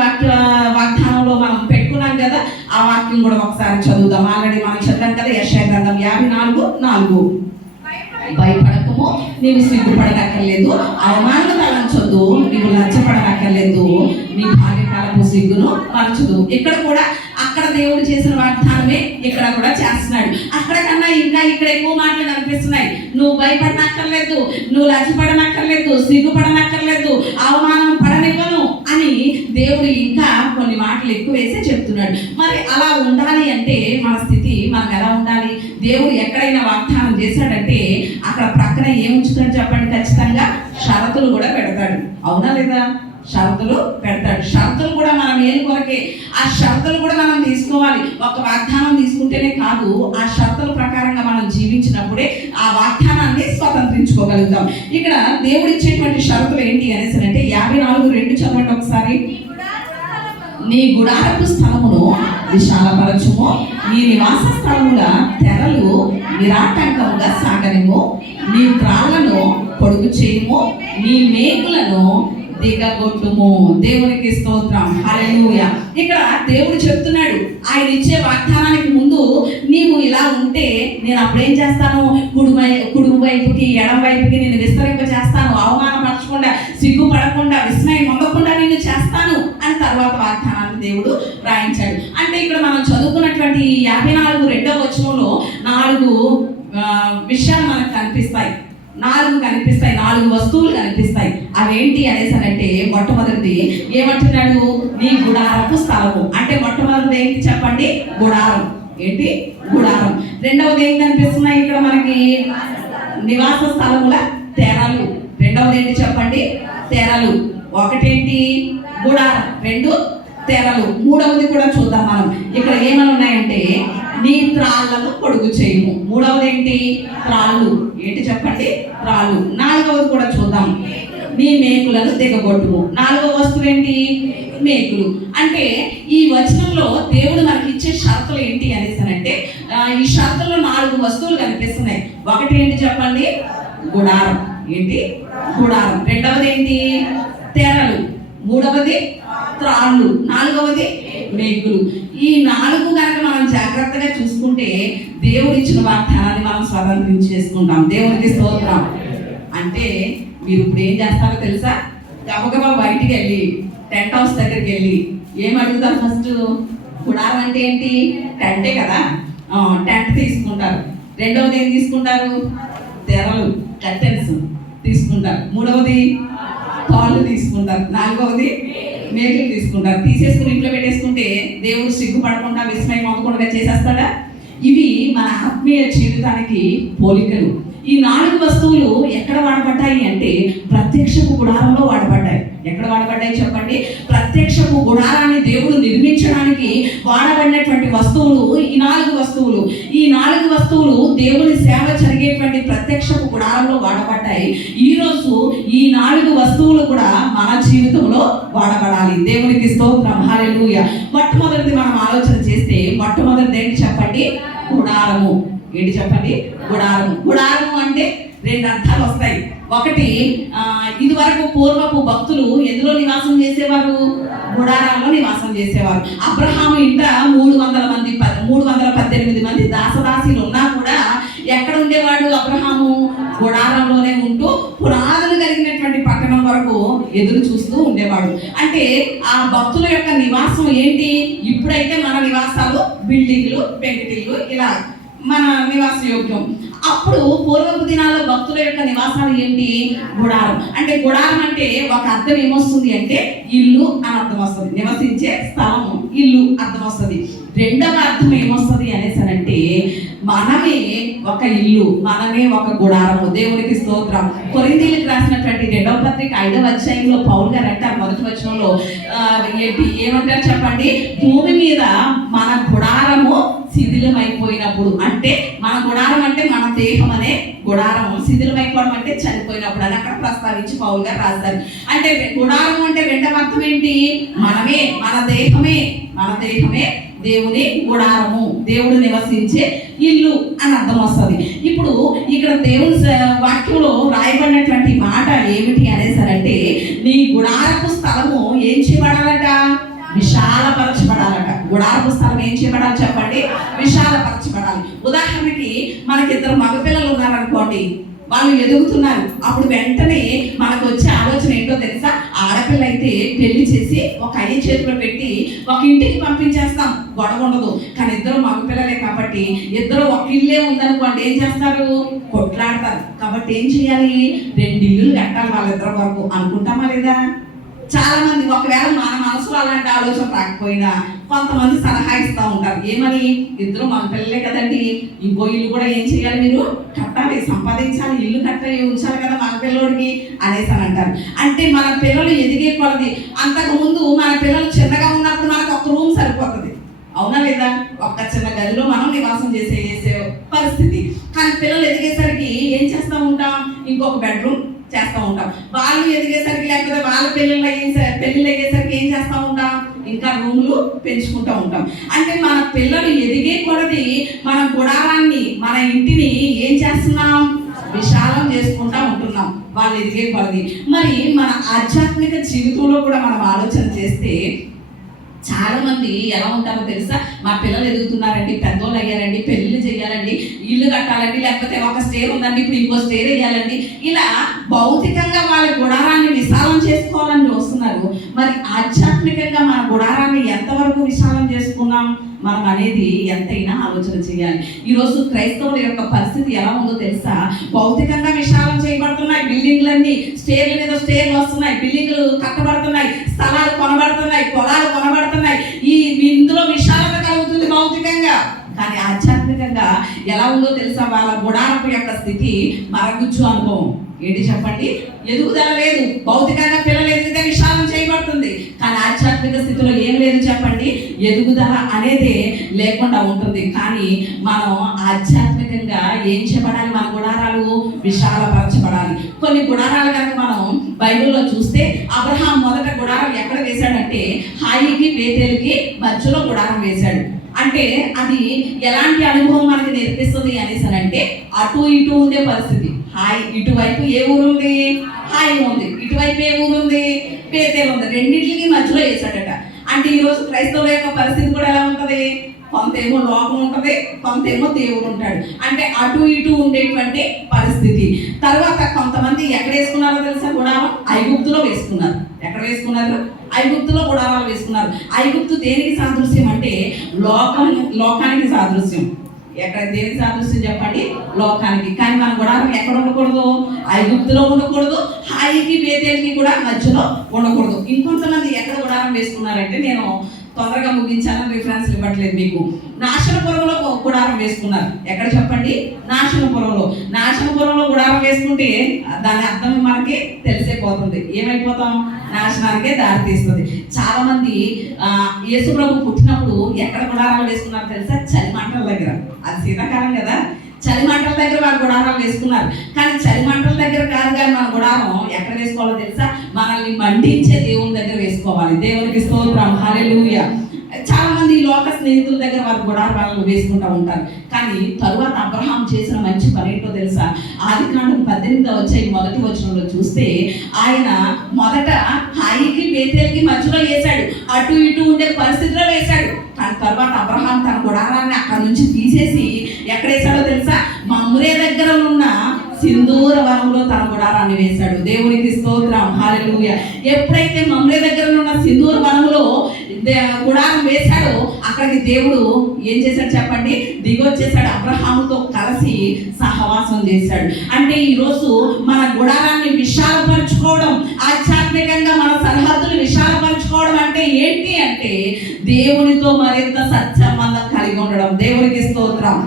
వాగ్దానంలో మనం పెట్టుకున్నాం కదా, ఆ వాక్యం కూడా ఒకసారి చదువుదాం. ఆల్రెడీ మనం చదివాం కదా. యెషయా గ్రంథం 54:4. భయపడకము, నీవు సిగ్గుపడనక్కర్లేదు, అవమానం తలంచొద్దు, నీవు లజ్జపడనక్కర్లేదు, నీ భార్యకాలపు సిగ్గును మరచదు. ఇక్కడ కూడా అక్కడ దేవుడు చేసిన వాగ్దానమే ఇక్కడ కూడా చేస్తున్నాడు. అక్కడ కన్నా ఇంకా ఇక్కడ ఎక్కువ మాటలు కనిపిస్తున్నాయి. నువ్వు భయపడనక్కర్లేదు, నువ్వు లజ్జపడనక్కర్లేదు, సిగ్గుపడనక్కర్లేదు, అవమానం పడనివ్వను అని దేవుడు ఇంకా కొన్ని మాటలు ఎక్కువ వేసే చెప్తున్నాడు. మరి అలా ఉండాలి అంటే మన స్థితి మనం ఎలా ఉండాలి? దేవుడు ఎక్కడైనా వాగ్దానం చేశాడంటే అక్కడ ప్రక్కన ఏముంచుతాడు చెప్పండి? ఖచ్చితంగా షరతులు కూడా పెడతాడు. అవునా లేదా? షరతులు పెడతాడు. షరతులు కూడా మనం ఏం కొరకే. ఆ షరతులు కూడా మనం తీసుకోవాలి. ఒక వాగ్దానం తీసుకుంటేనే కాదు, ఆ షరతుల ప్రకారంగా మనం జీవించినప్పుడే ఆ వాగ్దానాన్ని స్వతంత్రించుకోగలుగుతాం. ఇక్కడ దేవుడు ఇచ్చేటువంటి షరతులు ఏంటి అనేసి అంటే 54:2 చదవండి ఒకసారి. నీ గుడారపు స్థలమును విశాలపరచుము, నీ నివాస స్థలముల తెరలు నిరాటంకముగా సాగనిము, నీ త్రాళ్లను పొడుగు చేయుము, నీ మేకులను దిగగొట్టుము. దేవునికి స్తోత్రం, హల్లెలూయా. ఇక్కడ దేవుడు చెప్తున్నాడు, ఆయన ఇచ్చే వాగ్దానానికి ముందు నీవు ఇలా ఉంటే నేను అప్పుడేం చేస్తాను, కుడి వైపుకి ఎడం వైపుకి నేను విస్తరింప చేస్తాను, అవమానపరచకుండా, సిగ్గుపడకుండా, విస్మయం పొందకుండా నేను చేస్తాను అని తర్వాత వాగ్దానాన్ని దేవుడు రాయించాడు. అంటే ఇక్కడ మనం చదువుకున్నటువంటి 54 వచనంలో 4 విషయాలు మనకు కనిపిస్తాయి. 4 వస్తువులు కనిపిస్తాయి. అవేంటి అనేసనంటే, మొట్టమొదటిది ఏమంటున్నాడు, నీ గుడారపు స్థలము. అంటే మొట్టమొదటిది ఏంటి చెప్పండి, గుడారం. ఏంటి, గుడారం. రెండవది ఏం కనిపిస్తున్నాయి ఇక్కడ మనకి, నివాస స్థలముల తెరలు. రెండవది ఏంటి చెప్పండి, తెరలు. ఒకటేంటి, గుడారం, 2 తెరలు. మూడవది కూడా చూద్దాం మనం. ఇక్కడ ఏమని ఉన్నాయంటే, నీ త్రాళ్లను పొడుగు చేయము. మూడవది ఏంటి, త్రాళ్ళు. ఏంటి చెప్పండి, త్రాళ్ళు. నాలుగవది కూడా చూద్దాం, నీ మేకులను దిగగొట్టుము. 4వ వస్తువు ఏంటి, మేకులు. అంటే ఈ వచనంలో దేవుడు మనకి ఇచ్చే షరతులు ఏంటి అనేసనంటే, ఈ షరతుల్లో 4 వస్తువులు కనిపిస్తున్నాయి. ఒకటి ఏంటి చెప్పండి, గుడారం. ఏంటి, గుడారం. రెండవది ఏంటి, తెరలు. మూడవది త్రాళ్ళు. నాలుగవది మేకులు. ఈ 4 కనుక మనం జాగ్రత్తగా చూసుకుంటే దేవుడు ఇచ్చిన వాగ్దానాన్ని మనం స్వతంత్రించేసుకుంటాం. దేవునికి స్తోత్రం. అంటే మీరు ఇప్పుడు ఏం చేస్తారో తెలుసా, గబగబా బయటికి వెళ్ళి టెంట్ హౌస్ దగ్గరికి వెళ్ళి ఏం అడుగుతారు, ఫస్ట్ గుడారం అంటే ఏంటి, టెంటే కదా, టెంట్ తీసుకుంటారు. రెండవది ఏం తీసుకుంటారు, తెరలు, కర్టెన్స్ తీసుకుంటారు. మూడవది తాళ్ళు తీసుకుంటారు. నాలుగవది మేకులు తీసుకుంటారు. తీసేసుకుని ఇంట్లో పెట్టేసుకుంటే దేవుడు సిగ్గుపడకుండా, విస్మయం పొందకుండా చేసేస్తాడా? ఇవి మన ఆత్మీయ జీవితానికి పోలికలు. ఈ 4 వస్తువులు ఎక్కడ వాడబడ్డాయి అంటే, ప్రత్యక్షపు గుడారంలో వాడబడ్డాయి. ఎక్కడ వాడబడ్డాయి చెప్పండి, ప్రత్యక్షపు గుడారాన్ని దేవుడు నిర్మించడానికి వాడబడినటువంటి వస్తువులు ఈ 4 వస్తువులు. ఈ 4 వస్తువులు దేవుని సేవ జరిగేటువంటి ప్రత్యక్షపు గుడారంలో వాడబడ్డాయి. ఈరోజు ఈ 4 వస్తువులు కూడా మన జీవితంలో వాడబడాలి. దేవునికి స్తోత్రం, హల్లెలూయా. మొట్టమొదటిది మనం ఆలోచన చేస్తే, మొట్టమొదటిది ఏంటి చెప్పండి, గుడారము. ఏంటి చెప్పండి, గుడారము. గుడారము అంటే 2 అర్థాలు వస్తాయి. ఒకటి, ఇది వరకు పూర్వపు భక్తులు ఎందులో నివాసం చేసేవారు, గుడారాల్లో నివాసం చేసేవారు. అబ్రహాము ఇంట 318 మంది దాసదాసీలు ఉన్నా కూడా ఎక్కడ ఉండేవాడు అబ్రహాము, గుడారంలోనే ఉంటూ పునాదులు కలిగినటువంటి పట్టణం వరకు ఎదురు చూస్తూ ఉండేవాడు. అంటే ఆ భక్తుల యొక్క నివాసం ఏంటి, ఇప్పుడైతే మన నివాసాలు బిల్డింగ్లు, పెంకుటిల్లు, ఇలా మన నివాస యోగ్యం. అప్పుడు పూర్వపు దినాల్లో భక్తుల యొక్క నివాసాలు ఏంటి, గుడారం. అంటే గుడారం అంటే ఒక అర్థం ఏమొస్తుంది అంటే, ఇల్లు అని అర్థం వస్తుంది. నివసించే స్థలము, ఇల్లు అర్థం వస్తుంది. రెండవ అర్థం ఏమొస్తుంది అనేసనంటే, మనమే ఒక ఇల్లు, మనమే ఒక గుడారము. దేవునికి స్తోత్రం. కొరింథీయులకు రాసినటువంటి 2వ పత్రిక 5వ అధ్యాయంలో పౌలు గారు అంటారు, మొదటి వచనంలో ఏమంటారు చెప్పండి, భూమి మీద మన గుడారము శిథిలమైపోయినప్పుడు. అంటే మన గుడారం అంటే మన దేహం అనే గుడారం శిథిలమైపోవడం అంటే చనిపోయినప్పుడు అని అక్కడ ప్రస్తావించి పౌలు గారు రాస్తారు. అంటే గుడారం అంటే రెండవ అర్థం ఏంటి, మనమే, మన దేహమే దేవుని గుడారము, దేవుడు నివసించే ఇల్లు అని అర్థం వస్తుంది. ఇప్పుడు ఇక్కడ దేవుని వాక్యంలో రాయబడినటువంటి మాట ఏమిటి అనేసరంటే, నీ గుడారపు స్థలము ఏం చేయబడాలట, విశాలపరచబడాలట. గుడారపు స్థలం ఏం చేయబడాలి చెప్పండి, విశాలపరచబడాలి. ఉదాహరణకి మనకి 2 మగపిల్లలు ఉన్నారనుకోండి, వాళ్ళు ఎదుగుతున్నారు. అప్పుడు వెంటనే మనకు వచ్చే ఆలోచన ఏంటో తెలుసా, ఆడపిల్ల అయితే పెళ్లి చేసి ఒక అయ్య చేతిలో పెట్టి ఒక ఇంటికి పంపించేస్తాం, గొడవ ఉండదు. కానీ 2 మగపిల్లలే కాబట్టి, 2 ఒక ఇల్లే ఉందనుకోండి, ఏం చేస్తారు, కొట్లాడతారు. కాబట్టి ఏం చేయాలి, 2 ఇల్లులు కట్టాలి వాళ్ళిద్దరి వరకు అనుకుంటామా లేదా? చాలా మంది, ఒకవేళ మన మనసులో అలాంటి ఆలోచన రాకపోయినా కొంతమంది సలహా ఇస్తూ ఉంటారు. ఏమని, 2 మన పిల్లలే కదండి, ఇంకో ఇల్లు కూడా ఏం చేయాలి, మీరు కట్టాలి, సంపాదించాలి, ఇల్లు కట్టాలి, ఉంచాలి కదా మన పిల్లోడికి అనేసి అని అంటారు. అంటే మన పిల్లలు ఎదిగే కొలది, అంతకుముందు మన పిల్లలు చిన్నగా ఉన్నప్పుడు మనకు ఒక రూమ్ సరిపోతుంది, అవునా లేదా? ఒక్క చిన్న గదిలో మనం నివాసం చేసే పరిస్థితి. కానీ పిల్లలు ఎదిగేసరికి ఏం చేస్తూ ఉంటాం, ఇంకొక బెడ్రూమ్ చేస్తూ ఉంటాం. వాళ్ళు ఎదిగేసరికి, లేకపోతే వాళ్ళ పెళ్ళిళ్ళు అయ్యేసరికి ఏం చేస్తూ ఉంటాం, ఇంకా రూములు పెంచుకుంటూ ఉంటాం. అంటే మన పిల్లలు ఎదిగే కొలది మన గుడారాన్ని, మన ఇంటిని ఏం చేస్తున్నాం? విశాలం చేసుకుంటా ఉంటున్నాం వాళ్ళు ఎదిగే కొలది. మరి మన ఆధ్యాత్మిక జీవితంలో కూడా మనం ఆలోచన చేస్తే చాలా మంది ఎలా ఉంటారో తెలుసా? మా పిల్లలు ఎదుగుతున్నారండి, పెద్దోళ్ళు అయ్యారండి, పెళ్ళిళ్ళు చేయాలండి, ఇల్లు కట్టాలండి, లేకపోతే ఒక స్టేర్ ఉందండి ఇప్పుడు ఇంకో స్టేర్ వేయాలండి, ఇలా భౌతికంగా వాళ్ళ గుడారాన్ని విశాలం చేసుకోవాలని చూస్తున్నారు. మరి ఆధ్యాత్మికంగా మన గుడారాన్ని ఎంతవరకు విశాలం చేసుకున్నాం మనం అనేది ఎంతైనా ఆలోచన చేయాలి. ఈరోజు క్రైస్తవుల యొక్క పరిస్థితి ఎలా ఉందో తెలుసా? భౌతికంగా విశాలం చేయబడుతున్నాయి, బిల్డింగ్లన్నీ స్టేర్ల మీద స్టేర్లు వస్తున్నాయి, బిల్డింగ్లు కట్టబడుతున్నాయి, స్థలాలు కొనబడుతున్నాయి, పొలాలు కొనబడుతున్నాయి. ఇందులో విశాలత కలుగుతుంది భౌతికంగా. కానీ ఆధ్యాత్మికంగా ఎలా ఉందో తెలుసా? వాళ్ళ గుడారపు యొక్క స్థితి మరగుచ్చు అనుభవం. ఏంటి చెప్పండి? ఎదుగుదల లేదు. భౌతికంగా పిల్లలు ఎదిగితే విశాలం చేయబడుతుంది, కానీ ఆధ్యాత్మిక స్థితిలో ఏం లేదు చెప్పండి? ఎదుగుదల అనేది లేకుండా ఉంటుంది. కానీ మనం ఆధ్యాత్మికంగా ఏం చేయబడాలి? మన గుడారాలు విశాలపరచబడాలి. కొన్ని గుడారాలు కనుక మనం బైబిల్లో చూస్తే, అబ్రహాం మొదట గుడారం ఎక్కడ వేశాడంటే హాయికి బేతేలుకి మధ్యలో గుడారం వేశాడు. అంటే అది ఎలాంటి అనుభవం మనకి నేర్పిస్తుంది అనేసి అంటే, అటు ఇటు ఉండే పరిస్థితి. హాయ్ ఇటువైపు ఏ ఊరు ఉంది? హాయి ఉంది. ఇటువైపు ఏ ఊరు ఉంది? బేతేలు ఉంది. రెండింటికి మధ్యలో వేసాడట. అంటే ఈరోజు క్రైస్తవుల యొక్క పరిస్థితి కూడా ఎలా ఉంటుంది? కొంతేమో లోకం ఉంటుంది, కొంతేమో దేవుడు ఉంటాడు. అంటే అటు ఇటు ఉండేటువంటి పరిస్థితి. తర్వాత కొంతమంది ఎక్కడ వేసుకున్నారో తెలుసా? గుడారం ఐగుప్తులో వేసుకున్నారు. ఎక్కడ వేసుకున్నారు? ఐగుప్తులో గుడారాలు వేసుకున్నారు. ఐగుప్తు దేనికి సాదృశ్యం అంటే లోకానికి సాదృశ్యం. ఎక్కడ దేనికి సాదృశ్యం చెప్పండి? లోకానికి. కానీ మన గుడారం ఎక్కడ ఉండకూడదు? ఐగుప్తులో ఉండకూడదు, హాయికి బేతేలుకి కూడా మధ్యలో ఉండకూడదు. ఇంకొంతమంది ఎక్కడ గుడారం వేసుకున్నారంటే, నేను తొందరగా ముగించాలని రిఫరెన్స్ ఇవ్వట్లేదు మీకు. నాశనపురంలో గుడారం వేసుకున్నారు. ఎక్కడ చెప్పండి? నాశనపురంలో గుడారం వేసుకుంటే దాని అర్థం మనకి తెలిసిపోతుంది. ఏమైపోతాం? నాశనానికే దారి తీస్తుంది. చాలా మంది యేసుప్రభు పుట్టినప్పుడు ఎక్కడ గుడారాలు వేసుకున్నారు తెలుసా? చలిమంటల దగ్గర. అది శీతాకాలం కదా, చలిమంటల దగ్గర వాళ్ళు గుడారాలు వేసుకున్నారు. కానీ చలిమంటల దగ్గర కాదు, కానీ మన గుడారం ఎక్కడ వేసుకోవాలో తెలుసా? మనల్ని మండించే దేవుని దగ్గర వేసుకోవాలి. దేవునికి స్తోత్రం, హల్లెలూయా. చాలా మంది లోక స్నేహితుల దగ్గర వారు గుడారాలను వేసుకుంటూ ఉంటారు. కానీ తరువాత అబ్రహాం చేసిన మంచి పని ఏంటో తెలుసా? ఆదికాండం 18వ అధ్యాయం మొదటి వచనంలో చూస్తే, ఆయన మొదట హాయికి బేతేలుకి మధ్యలో వేశాడు, అటు ఇటు ఉండే పరిస్థితిలో వేశాడు. కానీ తర్వాత అబ్రహాం తన గుడారాన్ని అక్కడ నుంచి తీసేసి ఎక్కడ వేశాడో తెలుసా? మమ్రే దగ్గర ఉన్న సింధూర వనంలో తన గుడారాన్ని వేశాడు. దేవునికి స్తోత్రం, హల్లెలూయా. ఎప్పుడైతే మమ్రే దగ్గర ఉన్న సింధూర వనంలో గుడారం వేశాడో, అక్కడికి దేవుడు ఏం చేశాడు చెప్పండి? దిగొచ్చేసాడు. అబ్రహాముతో కలిసి సహవాసం చేశాడు. అంటే ఈరోజు మన గుడారాన్ని విశాలపరచుకోవడం, ఆధ్యాత్మికంగా మన సరిహద్దులు విశాలపరచుకోవడం అంటే ఏంటి అంటే, దేవునితో మరింత సత్సంబంధం కలిగి ఉండడం. దేవునికి స్తోత్రం.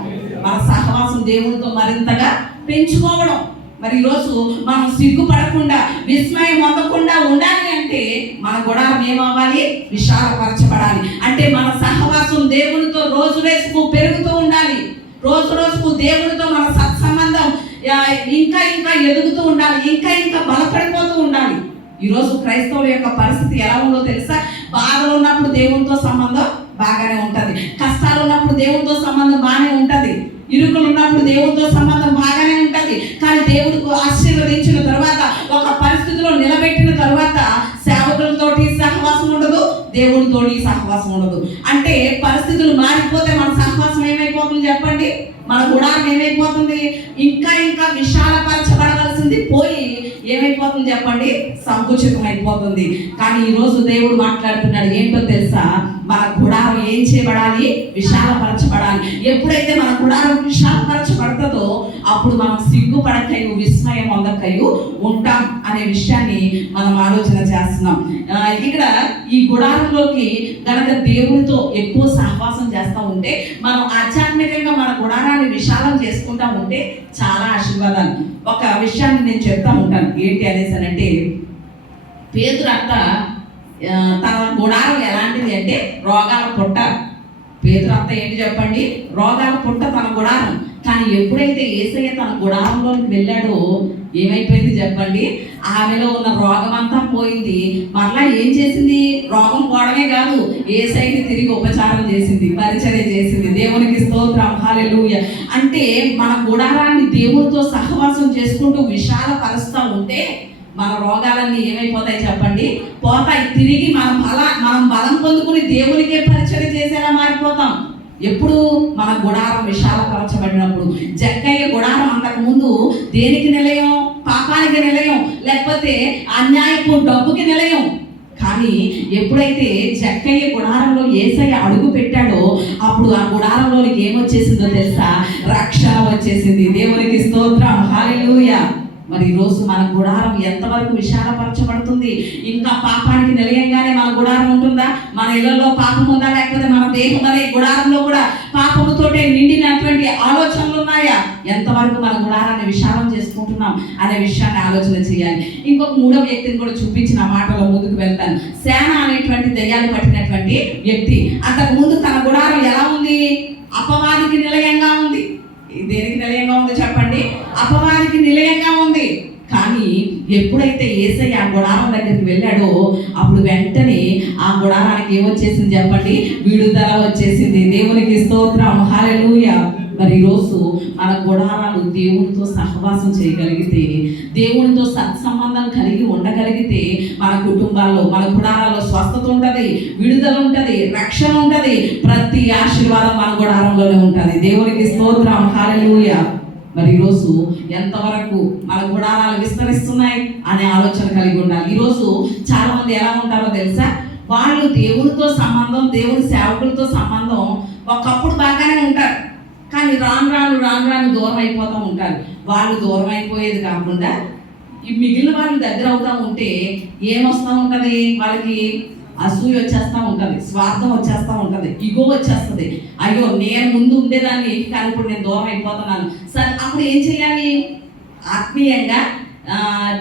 మన సహవాసం దేవునితో మరింతగా పెంచుకోవడం. మరి ఈరోజు మనం సిగ్గుపడకుండా, విస్మయం పొందకుండా ఉండాలి అంటే మన గుడారం ఏమవ్వాలి? విశాలపరచబడాలి. అంటే మన సహవాసం దేవునితో రోజు రోజుకు పెరుగుతూ ఉండాలి. రోజు రోజుకు దేవునితో మన సత్సంబంధం ఇంకా ఇంకా ఎదుగుతూ ఉండాలి, ఇంకా ఇంకా బలపడిపోతూ ఉండాలి. ఈరోజు క్రైస్తవుల యొక్క పరిస్థితి ఎలా ఉందో తెలుసా? బాధలు ఉన్నప్పుడు దేవునితో సంబంధం బాగానే ఉంటుంది, కష్టాలు ఉన్నప్పుడు దేవునితో సంబంధం బాగానే ఉంటుంది, ఇరుకులు ఉన్నప్పుడు దేవునితో సంబంధం బాగానే ఉంటుంది. కానీ దేవుడికి ఆశీర్వదించిన తర్వాత, ఒక పరిస్థితిలో నిలబెట్టిన తర్వాత సేవకులతోటి సహవాసం ఉండదు, దేవుడితోటి సహవాసం ఉండదు. అంటే పరిస్థితులు మారిపోతే మన సహవాసం ఏమైపోతుంది చెప్పండి? మన గుడారం ఏమైపోతుంది? ఇంకా ఇంకా విశాలపరచబడవలసింది పోయి ఏమైపోతుంది చెప్పండి? సంకుచితం అయిపోతుంది. కానీ ఈరోజు దేవుడు మాట్లాడుతున్నాడు ఏంటో తెలుసా? మన గుడారం ఏం చేయబడాలి? విశాలపరచబడాలి. ఎప్పుడైతే మన గుడారం విశాలపరచబడుతుందో అప్పుడు మనం సిగ్గుపడకయు, విస్మయం పొందకయు ఉంటాం అనే విషయాన్ని మనం ఆలోచన చేస్తున్నాం. ఇక్కడ ఈ గుడారంలోకి కనుక దేవునితో ఎక్కువ సహవాసం చేస్తూ ఉంటే, మనం ఆధ్యాత్మికంగా మన గుడారాన్ని విశాలం చేసుకుంటా ఉంటే చాలా ఆశీర్వాదాలు. ఒక విషయాన్ని నేను చెప్తా ఉంటాను. ఏంటి అనేసి అంటే, పేతురు అత్త తన గుడారం ఎలాంటిది అంటే రోగాల పుట్ట. పేతురు అత్త ఏంటి చెప్పండి? రోగాల పుట్ట తన గుడారం. కానీ ఎప్పుడైతే యేసయ్య తన గుడారంలోకి వెళ్ళాడో ఏమైపోయింది చెప్పండి? ఆమెలో ఉన్న రోగం అంతా పోయింది. మరలా ఏం చేసింది? రోగం పోవడమే కాదు, యేసయ్యకి తిరిగి ఉపచారం చేసింది, పరిచర్య చేసింది. దేవునికి స్తోత్రం, హల్లెలూయా. అంటే మన గుడారాన్ని దేవునితో సహవాసం చేసుకుంటూ విశాలపరుస్తూ ఉంటే మన రోగాలన్నీ ఏమైపోతాయి చెప్పండి? పోతాయి. తిరిగి మనం బలం పొందుకుని దేవునికే పరిచర్య చేసేలా మారిపోతాం. ఎప్పుడు? మన గుడారం విశాలపరచబడినప్పుడు. జక్కయ్య గుడారం అంతకు ముందు దేనికి నిలయం? పాపానికి నిలయం, లేకపోతే అన్యాయపు డబ్బుకి నిలయం. కానీ ఎప్పుడైతే జక్కయ్య గుడారంలో యేసయ్య అడుగు పెట్టాడో అప్పుడు ఆ గుడారంలోనికి ఏమొచ్చేసిందో తెలుసా? రక్షణ వచ్చేసింది. దేవునికి స్తోత్రం, హల్లెలూయా. మరి ఈరోజు మన గుడారం ఎంతవరకు విశాలపరచబడుతుంది? ఇంకా పాపానికి నిలయంగానే మన గుడారం ఉంటుందా? మన ఇళ్లలో పాపం ఉందా? లేకపోతే మన దేహం అనే గుడారంలో కూడా పాపముతోటే నిండినటువంటి ఆలోచనలు ఉన్నాయా? ఎంతవరకు మన గుడారాన్ని విశాలం చేసుకుంటున్నాం అనే విషయాన్ని ఆలోచన చేయాలి. ఇంకొక మూడో వ్యక్తిని కూడా చూపించిన మాటలో ముందుకు వెళ్తాను. సేన అనేటువంటి దయ్యాలు పట్టినటువంటి వ్యక్తి అంతకు ముందు తన గుడారం ఎలా ఉంది? అపవాదికి నిలయంగా ఉంది. దేనికి నిలయంగా ఉంది చెప్పండి? అపవాదికి నిలయంగా ఉంది. కానీ ఎప్పుడైతే యేసయ్య ఆ గుడారం దగ్గరికి వెళ్ళాడో అప్పుడు వెంటనే ఆ గుడారానికి ఏమొచ్చేసింది చెప్పండి? విడుదల వచ్చేసింది. దేవునికి స్తోత్రం, హల్లెలూయా. మరి ఈరోజు మన గుడారాలు దేవునితో సహవాసం చేయగలిగితే, దేవునితో సత్సంబంధం కలిగి ఉండగలిగితే మన కుటుంబాల్లో, మన గుడారాల్లో స్వస్థత ఉంటుంది, విడుదల ఉంటుంది, రక్షణ ఉంటుంది. ప్రతి ఆశీర్వాదం మన గుడారంలోనే ఉంటుంది. దేవునికి స్తోత్రం, హల్లెలూయా. మరి ఈరోజు ఎంతవరకు మన గుడారాలు విస్తరిస్తున్నాయి అనే ఆలోచన కలిగి ఉండాలి. ఈరోజు చాలా మంది ఎలా ఉంటారో తెలుసా? వాళ్ళు దేవునితో సంబంధం, దేవుని సేవకులతో సంబంధం ఒకప్పుడు బాగానే ఉంటారు, కానీ రాను దూరం అయిపోతూ ఉంటారు. వాళ్ళు దూరం అయిపోయేది కాకుండా ఈ మిగిలిన వాళ్ళు దగ్గర అవుతూ ఉంటే ఏమొస్తూ ఉంటుంది? వాళ్ళకి అసూయ వచ్చేస్తూ ఉంటుంది, స్వార్థం వచ్చేస్తూ ఉంటుంది, ఇగో వచ్చేస్తుంది. అయ్యో నేను ముందు ఉండేదాన్ని కానీ ఇప్పుడు నేను దూరం అయిపోతున్నాను. సరే, అప్పుడు ఏం చేయాలి? ఆత్మీయంగా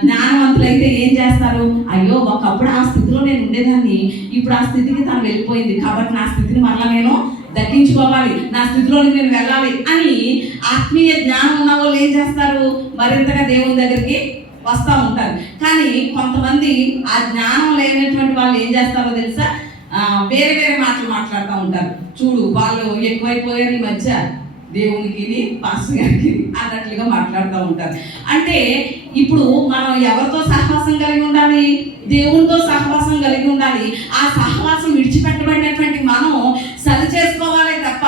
జ్ఞానవంతులైతే ఏం చేస్తారు? అయ్యో ఒకప్పుడు ఆ స్థితిలో నేను ఉండేదాన్ని, ఇప్పుడు ఆ స్థితికి తను వెళ్ళిపోయింది కాబట్టి నా స్థితిని మరలా నేను దక్కించుకోవాలి, నా స్థితిలోకి నేను వెళ్ళాలి అని ఆత్మీయ జ్ఞానం ఉన్న వాళ్ళు ఏం చేస్తారు? మరింతగా దేవుని దగ్గరికి వస్తూ ఉంటారు. కానీ కొంతమంది ఆ జ్ఞానం లేనటువంటి వాళ్ళు ఏం చేస్తారో తెలుసా? వేరే వేరే మాటలు మాట్లాడుతూ ఉంటారు. చూడు వాళ్ళు ఎక్కువైపోయారు ఈ మధ్య, దేవునికి పాస్టర్ గారికి అన్నట్లుగా మాట్లాడుతూ ఉంటారు. అంటే ఇప్పుడు మనం ఎవరితో సహవాసం కలిగి ఉండాలి? దేవునితో సహవాసం కలిగి ఉండాలి. ఆ సహవాసం విడిచిపెట్టబడినటువంటి మనం సరి చేసుకోవాలి తప్ప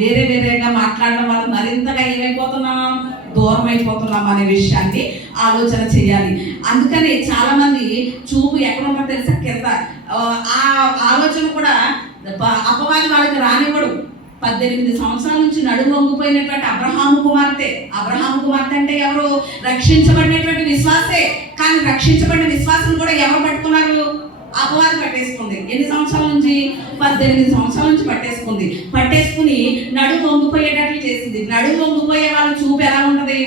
వేరే వేరేగా మాట్లాడడం వల్ల మరింతగా ఏమైపోతున్నాం? దూరం అయిపోతున్నాం అనే విషయాన్ని ఆలోచన చేయాలి. అందుకని చాలా మంది చూపు ఎక్కడ ఉందో తెలుసా? కింద. ఆ ఆలోచన కూడా అపవాది వాళ్ళకి రానివ్వడు. 18 సంవత్సరాల నుంచి నడుము వంగిపోయినటువంటి అబ్రహాము కుమార్తె అంటే ఎవరు? రక్షించబడినటువంటి విశ్వాసే. కానీ రక్షించబడిన విశ్వాసం కూడా ఎవరు పట్టుకున్నారు? అపవాది పట్టేసుకుంది. ఎన్ని సంవత్సరాల నుంచి? 18 సంవత్సరాల నుంచి పట్టేసుకుని నడుము వంగిపోయేటట్లు చేసింది. నడుము వంగిపోయే వాళ్ళ చూపు ఎలా ఉంటది?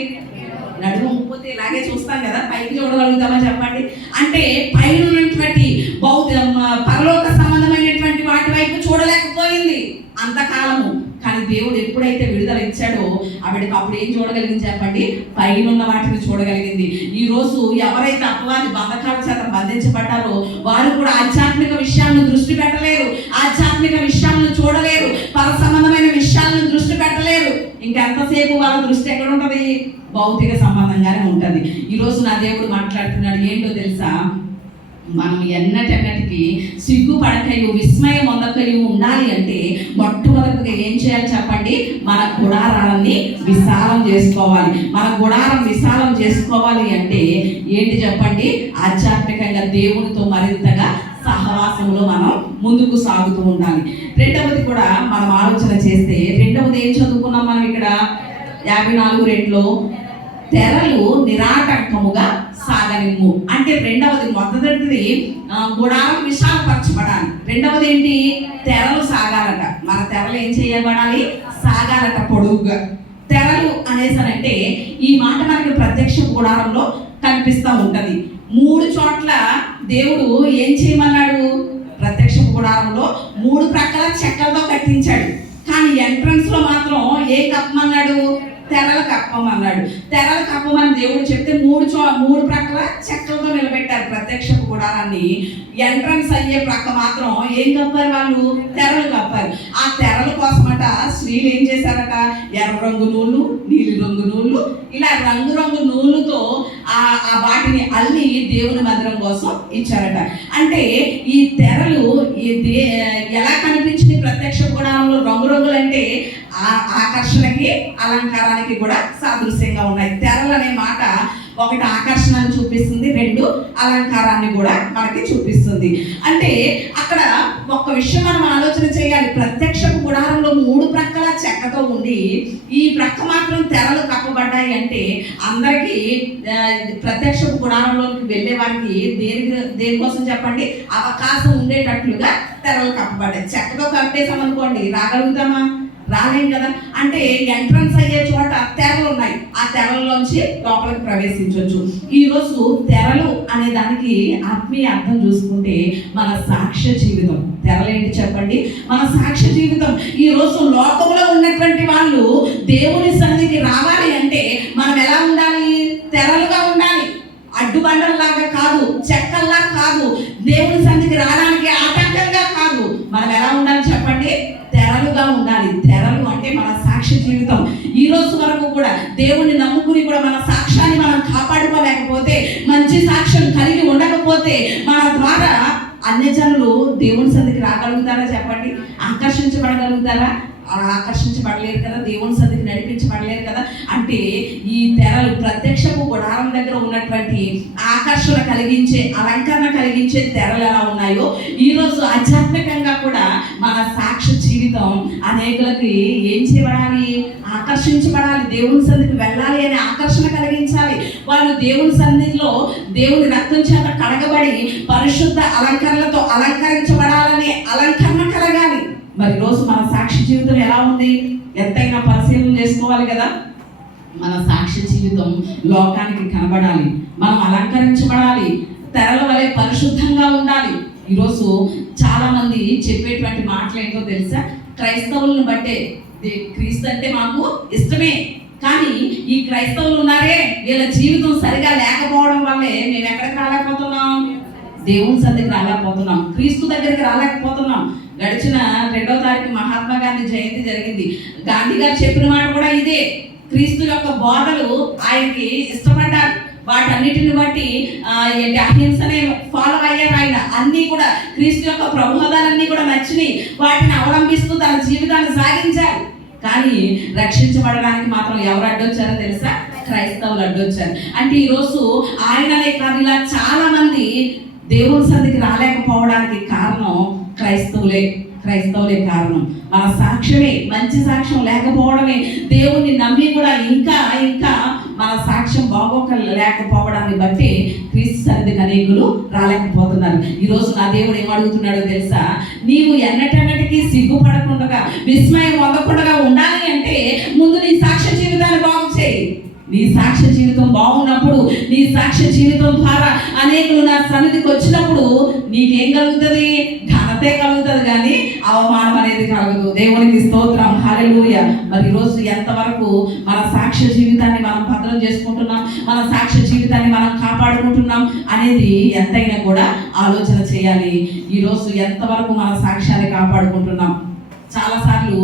నడుము వంగిపోతే ఇలాగే చూస్తాం కదా, పైకి చూడగలుగుతామా చెప్పండి? అంటే పైన ఉన్నటువంటి పరలోక సంబంధమైనటువంటి వాటి వైపు చూడలేకపోయింది అంతకాలము. కానీ దేవుడు ఎప్పుడైతే విడుదల ఇచ్చాడో ఆవిడకి అప్పుడు ఏం చూడగలిగింది చెప్పండి? పైన ఉన్న వాటిని చూడగలిగింది. ఈ రోజు ఎవరైతే అపవాది బంధకాల చేత బంధించబడ్డారో వారు కూడా ఆధ్యాత్మిక విషయాలను దృష్టి పెట్టలేరు, ఆధ్యాత్మిక విషయాలను చూడలేరు, పర సంబంధమైన విషయాలను దృష్టి పెట్టలేరు. ఇంకెంతసేపు వాళ్ళ దృష్టి ఎక్కడ ఉంటది? భౌతిక సంబంధంగానే ఉంటది. ఈరోజు నా దేవుడు మాట్లాడుతున్నాడు. ఏంటో తెలుసా? మనం ఎన్నటెన్నటికి సిగ్గుపడకయు విస్మయం పొందకయు ఉండాలి అంటే మొట్టమొదటిగా ఏం చేయాలి చెప్పండి? మన గుడారాలని విశాలం చేసుకోవాలి. మన గుడారం విశాలం చేసుకోవాలి అంటే ఏంటి చెప్పండి? ఆధ్యాత్మికంగా దేవునితో మరింతగా సహవాసంలో మనం ముందుకు సాగుతూ ఉండాలి. రెండవది కూడా మనం ఆలోచన చేస్తే, రెండవది ఏం చదువుకున్నాం మనం ఇక్కడ? 54:2లో తెరలు నిరాటంకముగా సాగనిమ్ము అంటే రెండవది. మొదటిది గుడారం విశాలపరచబడాలి. రెండవది ఏంటి? తెరలు సాగాలట. మన తెరలు ఏం చేయబడాలి? సాగాలట, పొడుగుగా. తెరలు అనేసనంటే ఈ మాట మనకి ప్రత్యక్ష గుడారంలో కనిపిస్తూ ఉంటది. 3 చోట్ల దేవుడు ఏం చేయమన్నాడు? ప్రత్యక్ష గుడారంలో 3 ప్రక్కల చెక్కలతో కట్టించాడు. కానీ ఎంట్రన్స్ లో మాత్రం ఏం కప్పమన్నాడు? తెరలు కప్పమన్నాడు. తెరలు కప్పమని దేవుడు చెప్తే మూడు ప్రక్కల చెక్కలతో నిలబెట్టారు ప్రత్యక్షపు గుడారాన్ని. ఎంట్రన్స్ అయ్యే ప్రక్క మాత్రం ఏం కప్పారు? వాళ్ళు తెరలు కప్పారు. ఆ తెరల కోసమట స్త్రీలు ఏం చేశారట? ఎర్ర రంగు నూలు, నీలి రంగు నూలు, ఇలా రంగురంగు నూలుతో ఆ వాటిని అల్లి దేవుని మందిరం కోసం ఇచ్చారట. అంటే ఈ తెరలు ఎలా కనిపించింది ప్రత్యక్ష గుడారంలో? రంగురంగులు అంటే ఆకర్షణకి, అలంకారానికి కూడా సాదృశ్యంగా ఉన్నాయి. తెరలు అనే మాట ఒకటి ఆకర్షణను చూపిస్తుంది, రెండు అలంకారాన్ని కూడా మనకి చూపిస్తుంది. అంటే అక్కడ ఒక్క విషయం మనం ఆలోచన చేయాలి. ప్రత్యక్ష గుడారంలో మూడు ప్రక్కల చెక్కతో ఉండి ఈ ప్రక్క మాత్రం తెరలు కప్పబడ్డాయి అంటే అందరికీ ప్రత్యక్ష గుడారంలోకి వెళ్ళే వారికి దేనికోసం చెప్పండి? అవకాశం ఉండేటట్లుగా తెరలు కప్పబడ్డాయి. చెక్కతో కప్పేసామనుకోండి, రాగలుగుతామా? రాలేం కదా. అంటే ఎంట్రన్స్ అయ్యే చోట తెరలు ఉన్నాయి, ఆ తెరల్లోంచి లోపలికి ప్రవేశించవచ్చు. ఈరోజు తెరలు అనే దానికి ఆత్మీయ అర్థం చూసుకుంటే మన సాక్ష్య జీవితం. తెరలేంటి చెప్పండి? మన సాక్ష్య జీవితం. ఈరోజు లోకంలో ఉన్నటువంటి వాళ్ళు దేవుని సన్నిధికి రావాలి అంటే మనం ఎలా ఉండాలి? తెరలుగా ఉండాలి. అడ్డుబండల్లాగా కాదు, చెక్కల్లా కాదు, దేవుని సన్నిధికి రావడానికి ఆటంకంగా కాదు. మనం ఎలా ఉండాలి చెప్పండి? తెరలుగా ఉండాలి. తెరలు అంటే మన సాక్ష్య జీవితం. ఈ రోజు వరకు కూడా దేవుని నమ్ముకుని కూడా మన సాక్ష్యాన్ని మనం కాపాడుకోలేకపోతే, మంచి సాక్ష్యం కలిగి ఉండకపోతే మన ద్వారా అన్యజనులు దేవుని సన్నిధికి రాగలుగుతారా చెప్పండి? ఆకర్షించబడగలుగుతారా? ఆకర్షించబడలేరు కదా, దేవుని సన్నిధికి నడిపించబడలేరు కదా. అంటే ఈ తెరలు ప్రత్యక్షపు గుడారం దగ్గర ఉన్నటువంటి ఆకర్షణ కలిగించే, అలంకరణ కలిగించే తెరలు ఎలా ఉన్నాయో ఈరోజు ఆధ్యాత్మికంగా కూడా మన సాక్ష్య జీవితం అనేకులకి ఏం చేయబడాలి? ఆకర్షించబడాలి. దేవుని సన్నిధికి వెళ్ళాలి అనే ఆకర్షణ కలిగించాలి. వాళ్ళు దేవుని సన్నిధిలో దేవుని రక్తం చేత కడగబడి పరిశుద్ధ అలంకరణలతో అలంకరించబడాలనే అలంకరణ కలగాలి. మరి రోజు మన సాక్షి జీవితం ఎలా ఉంది? ఎంతైనా పరిశీలన చేసుకోవాలి కదా. మన సాక్షి జీవితం లోకానికి కనబడాలి, మనం అలంకరించబడాలి, తెరల వలె పరిశుద్ధంగా ఉండాలి. ఈరోజు చాలా మంది చెప్పేటువంటి మాటలు ఏంటో తెలుసా? క్రైస్తవులను బట్టే క్రీస్తు అంటే మాకు ఇష్టమే, కానీ ఈ క్రైస్తవులు ఉన్నారే వీళ్ళ జీవితం సరిగా లేకపోవడం వల్లే మేము ఎక్కడికి రాలేకపోతున్నాం? దేవుని సన్నిధికి రాలేకపోతున్నాం, క్రీస్తు దగ్గరికి రాలేకపోతున్నాం. గడిచిన 2వ తారీఖు మహాత్మా గాంధీ జయంతి జరిగింది. గాంధీ గారు చెప్పిన మాట కూడా ఇదే. క్రీస్తు యొక్క బోధలు ఆయనకి ఇష్టపడ్డారు. వాటన్నిటిని బట్టి అహింసనే ఫాలో అయ్యారు ఆయన. అన్నీ కూడా క్రీస్తు యొక్క ప్రబోధాలన్నీ కూడా నచ్చినాయి. వాటిని అవలంబిస్తూ తన జీవితాన్ని సాగించారు. కానీ రక్షించబడడానికి మాత్రం ఎవరు అడ్డొచ్చారో తెలుసా? క్రైస్తవులు అడ్డొచ్చారు. అంటే ఈరోజు ఆయననే కాదు, ఇలా చాలా మంది దేవుని సన్నిధికి రాలేకపోవడానికి కారణం క్రైస్తవులే కారణం. మన సాక్ష్యమే, మంచి సాక్ష్యం లేకపోవడమే. దేవుణ్ణి నమ్మి కూడా ఇంకా మన సాక్ష్యం లేకపోవడాన్ని బట్టి క్రీస్తు సన్నిధికి అనేకులు రాలేకపోతున్నారు. ఈరోజు నా దేవుడు ఏమడుగుతున్నాడో తెలుసా? నీవు ఎన్నటన్నిటికీ సిగ్గుపడకుండా, విస్మయం పొందకుండా ఉండాలి అంటే ముందు నీ సాక్ష్య జీవితాన్ని బాగు చేయి. నీ సాక్ష్య జీవితం బాగున్నప్పుడు, నీ సాక్ష్య జీవితం ద్వారా అనేకులు నా సన్నిధికి వచ్చినప్పుడు నీకేం కలుగుతుంది? ఘనతే కలుగుతుంది, కానీ అవమానం అనేది కలగదు. దేవునికి స్తోత్రం, హల్లెలూయా. మరి ఈరోజు ఎంతవరకు మన సాక్ష్య జీవితాన్ని మనం భద్రం చేసుకుంటున్నాం, మన సాక్ష్య జీవితాన్ని మనం కాపాడుకుంటున్నాం అనేది ఎంతైనా కూడా ఆలోచన చేయాలి. ఈరోజు ఎంతవరకు మన సాక్ష్యాన్ని కాపాడుకుంటున్నాం? చాలాసార్లు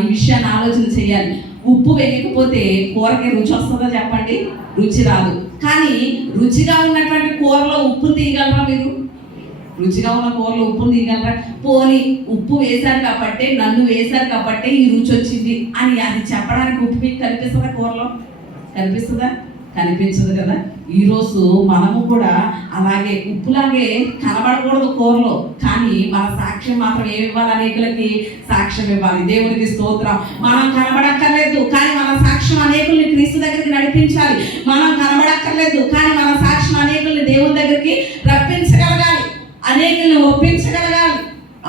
ఈ విషయాన్ని ఆలోచన చేయాలి. ఉప్పు వేయకపోతే కూరకి రుచి వస్తుందో చెప్పండి? రుచి రాదు. కానీ రుచిగా ఉన్నటువంటి కూరలో ఉప్పు తీయగలరా మీరు? రుచిగా ఉన్న కూరలో ఉప్పును తీయగలరా? పోనీ ఉప్పు వేశారు కాబట్టి, నన్ను వేశారు కాబట్టి ఈ రుచి వచ్చింది అని అది చెప్పడానికి ఉప్పు మీకు కనిపిస్తుందా? కూరలో కనిపిస్తుందా? కనిపించదు కదా. ఈరోజు మనము కూడా అలాగే ఉప్పులాగే కనబడకూడదు కూరలో, కానీ మన సాక్ష్యం మాత్రం ఏమి ఇవ్వాలి? అనేకులకి సాక్ష్యం ఇవ్వాలి. దేవునికి స్తోత్రం. మనం కనబడక్కర్లేదు, కానీ మన సాక్ష్యం అనేకుల్ని క్రీస్తు దగ్గరికి నడిపించాలి. మనం కనబడక్కర్లేదు, కానీ మన సాక్ష్యం అనేకుల్ని దేవుని దగ్గరికి రప్పించగలగాలి, అనేకుల్ని ఒప్పించగలగాలి.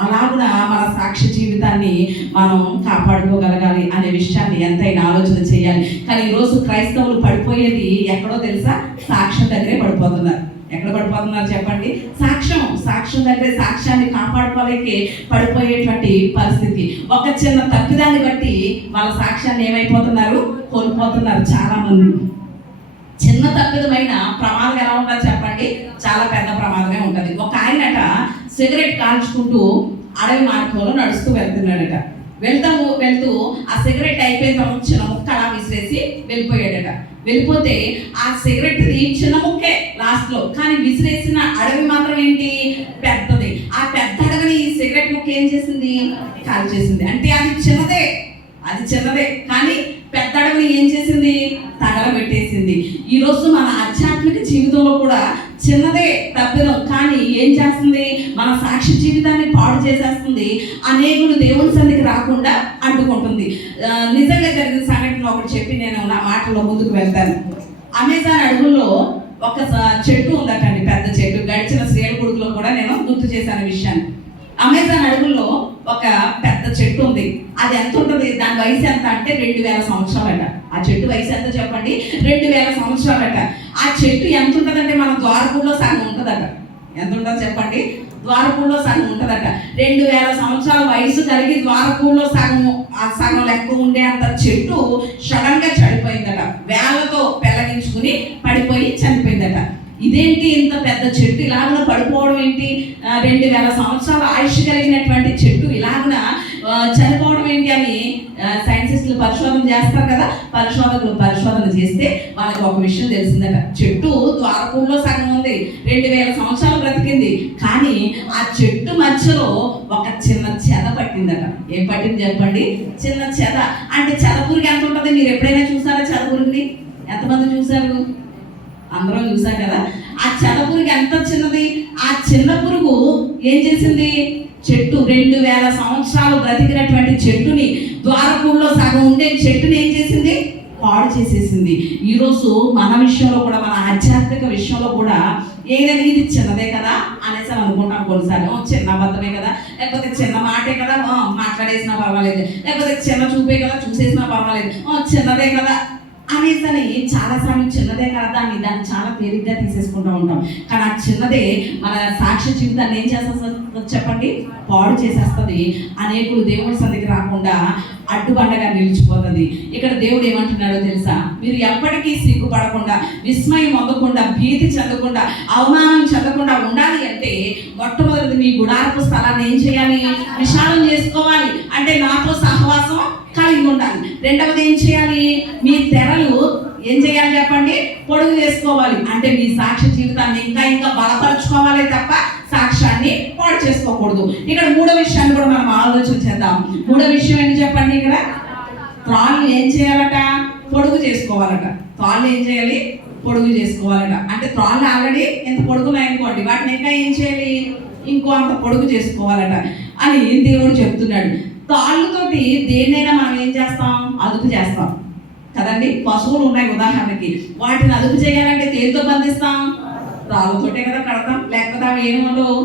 అలాగున మన సాక్ష్య జీవితాన్ని మనం కాపాడుకోగలగాలి అనే విషయాన్ని ఎంతైనా ఆలోచన చేయాలి. కానీ ఈరోజు క్రైస్తవులు పడిపోయేది ఎక్కడో తెలుసా? సాక్ష్యం దగ్గరే పడిపోతున్నారు. ఎక్కడ పడిపోతున్నారు చెప్పండి? సాక్ష్యం దగ్గరే సాక్ష్యాన్ని కాపాడుకోలేకే పడిపోయేటువంటి పరిస్థితి. ఒక చిన్న తప్పిదాన్ని బట్టి వాళ్ళ సాక్ష్యాన్ని ఏమైపోతున్నారు? కోల్పోతున్నారు చాలా మంది. చిన్న తప్పిదమైన ప్రమాదం ఎలా ఉంటుంది చెప్పండి? చాలా పెద్ద ప్రమాదమే ఉంటుంది. ఒక ఆయనట సిగరెట్ కాల్చుకుంటూ అడవి మార్గంలో నడుస్తూ వెళ్తున్నాడట. వెళ్తూ ఆ సిగరెట్ అయిపోయిన తర్వాత చిన్న ముక్క అలా విసిరేసి వెళ్ళిపోయాడట. వెళ్ళిపోతే ఆ సిగరెట్ చిన్న ముక్కే లాస్ట్ లో, కానీ విసిరేసిన అడవి మాత్రం ఏంటి? పెద్దది. ఆ పెద్ద అడవిని ఈ సిగరెట్ ముక్క ఏం చేసింది? కాల్ చేసింది. అంటే అది చిన్నదే కానీ పెద్ద అడవిని ఏం చేసింది? తగలబెట్టేసింది. ఈరోజు మన ఆధ్యాత్మిక జీవితంలో కూడా చిన్నదే తప్పిదం, కానీ ఏం చేస్తుంది? మన సాక్షి జీవితాన్ని పాడు చేసేస్తుంది. అనేకులు దేవుని సన్నిధికి రాకుండా అడ్డుకుంటుంది. నిజంగా జరిగిన సంఘటన ఒకటి చెప్పి నేను నా మాటలో ముందుకు వెళ్తాను. అమెజాన్ అడవుల్లో ఒక చెట్టు ఉందటండి, పెద్ద చెట్టు. గడిచిన శ్రేణ గుడిలో కూడా నేను గుర్తు చేశాను విషయాన్ని. అమెజాన్ అడవుల్లో ఒక పెద్ద చెట్టు ఉంది. అది ఎంత ఉంటుంది? దాని వయసు ఎంత అంటే 2000 సంవత్సరాలట. ఆ చెట్టు వయసు ఎంత చెప్పండి? 2000 సంవత్సరాలట. ఆ చెట్టు ఎంత ఉంటుందంటే మన ద్వారపూడిలో సగం ఉంటుందట. ఎంత ఉంటుందో చెప్పండి? ద్వారపూడిలో సగం ఉంటుందట. 2000 సంవత్సరాల వయసు కలిగి ద్వారపూడిలో సగం లెక్క ఉండే అంత చెట్టు సడన్ గా చనిపోయిందట. వేళ్లతో పెళ్లగించుకుని పడిపోయి చనిపోయిందట. ఇదేంటి ఇంత పెద్ద చెట్టు ఇలాగ పడిపోవడం ఏంటి? 2000 సంవత్సరాల ఆయుష్ కలిగినటువంటి చెట్టు ఇలాగ చనిపోవడం ఏంటి అని సైంటిస్టులు పరిశోధన చేస్తారు కదా. పరిశోధన చేస్తే వాళ్ళకి ఒక విషయం తెలిసిందట. చెట్టు ద్వారపూడిలో సగం ఉంది, 2000 సంవత్సరాలు బ్రతికింది, కానీ ఆ చెట్టు మధ్యలో ఒక చిన్న చెద పట్టిందట. ఏం పట్టింది చెప్పండి? చిన్న చెద. అంటే చెదపురుగు ఎంత ఉంటుంది? మీరు ఎప్పుడైనా చూసారా చెదపురుగుని? ఎంతమంది చూసారు? అందరూ చూసారు కదా. ఆ చెదపురుగు ఎంత చిన్నది. ఆ చిన్న పురుగు ఏం చేసింది? చెట్టు 2000 సంవత్సరాలు బ్రతికినటువంటి చెట్టుని, ద్వారపూడిలో సగం ఉండే చెట్టుని ఏం చేసింది? పాడు చేసేసింది. ఈరోజు మన విషయంలో కూడా, మన ఆధ్యాత్మిక విషయంలో కూడా ఏదైనా ఇది చిన్నదే కదా అనేసి అనుకుంటాం కొన్నిసార్లు. చిన్న అబద్ధమే కదా, లేకపోతే చిన్న మాటే కదా, మాట్లాడేసినా పర్వాలేదు, లేకపోతే చిన్న చూపే కదా, చూసేసినా పర్వాలేదు, చిన్నదే కదా అనేసని చాలాసార్లు చిన్నదే కదా దాన్ని చాలా తేలిగ్గా తీసేసుకుంటూ ఉంటాం. కానీ ఆ చిన్నదే మన సాక్షి జీవితాన్ని ఏం చేస్తుంది చెప్పండి? పాడు చేసేస్తుంది. అనేకులు దేవుడి సన్నిధికి రాకుండా అడ్డుబండగా నిలిచిపోతుంది. ఇక్కడ దేవుడు ఏమంటున్నాడో తెలుసా? మీరు ఎప్పటికీ సిగ్గుపడకుండా, విస్మయం పొందకుండా, భీతి చెందకుండా, అవమానం చెందకుండా ఉండాలి అంటే మొట్టమొదటి మీ గుడారపు స్థలాన్ని ఏం చేయాలి? విశాలం చేసుకోవాలి. అంటే నాతో సహవాసం కలిగి ఉండాలి. రెండవది ఏం చేయాలి? మీ తెరలు ఏం చేయాలి చెప్పండి? పొడుగు చేసుకోవాలి. అంటే మీ సాక్ష్య జీవితాన్ని ఇంకా బలపరుచుకోవాలి తప్ప సాక్ష్యాన్ని పాడు చేసుకోకూడదు. ఇక్కడ మూడో విషయాన్ని కూడా మనం ఆలోచన చేద్దాం. మూడో విషయం ఏంటి చెప్పండి? ఇక్కడ త్రాళ్ళు ఏం చేయాలట? పొడుగు చేసుకోవాలట. త్రాళ్ళు ఏం చేయాలి? పొడుగు చేసుకోవాలట. అంటే త్రాళ్ళు ఆల్రెడీ ఎంత పొడుగున్నాయనుకోండి, వాటిని ఇంకా ఏం చేయాలి? ఇంకో అంత పొడుగు చేసుకోవాలట అని దేవుడు చెప్తున్నాడు. తాళ్ళతోటి దేన్నైనా మనం ఏం చేస్తాం? అదుపు చేస్తాం కదండి. పశువులు ఉన్నాయి ఉదాహరణకి, వాటిని అదుపు చేయాలంటే దేనితో బంధిస్తాం? తాళ్ళతోటే కదా కడతాం, లేకపోతే అవి ఏముండవు,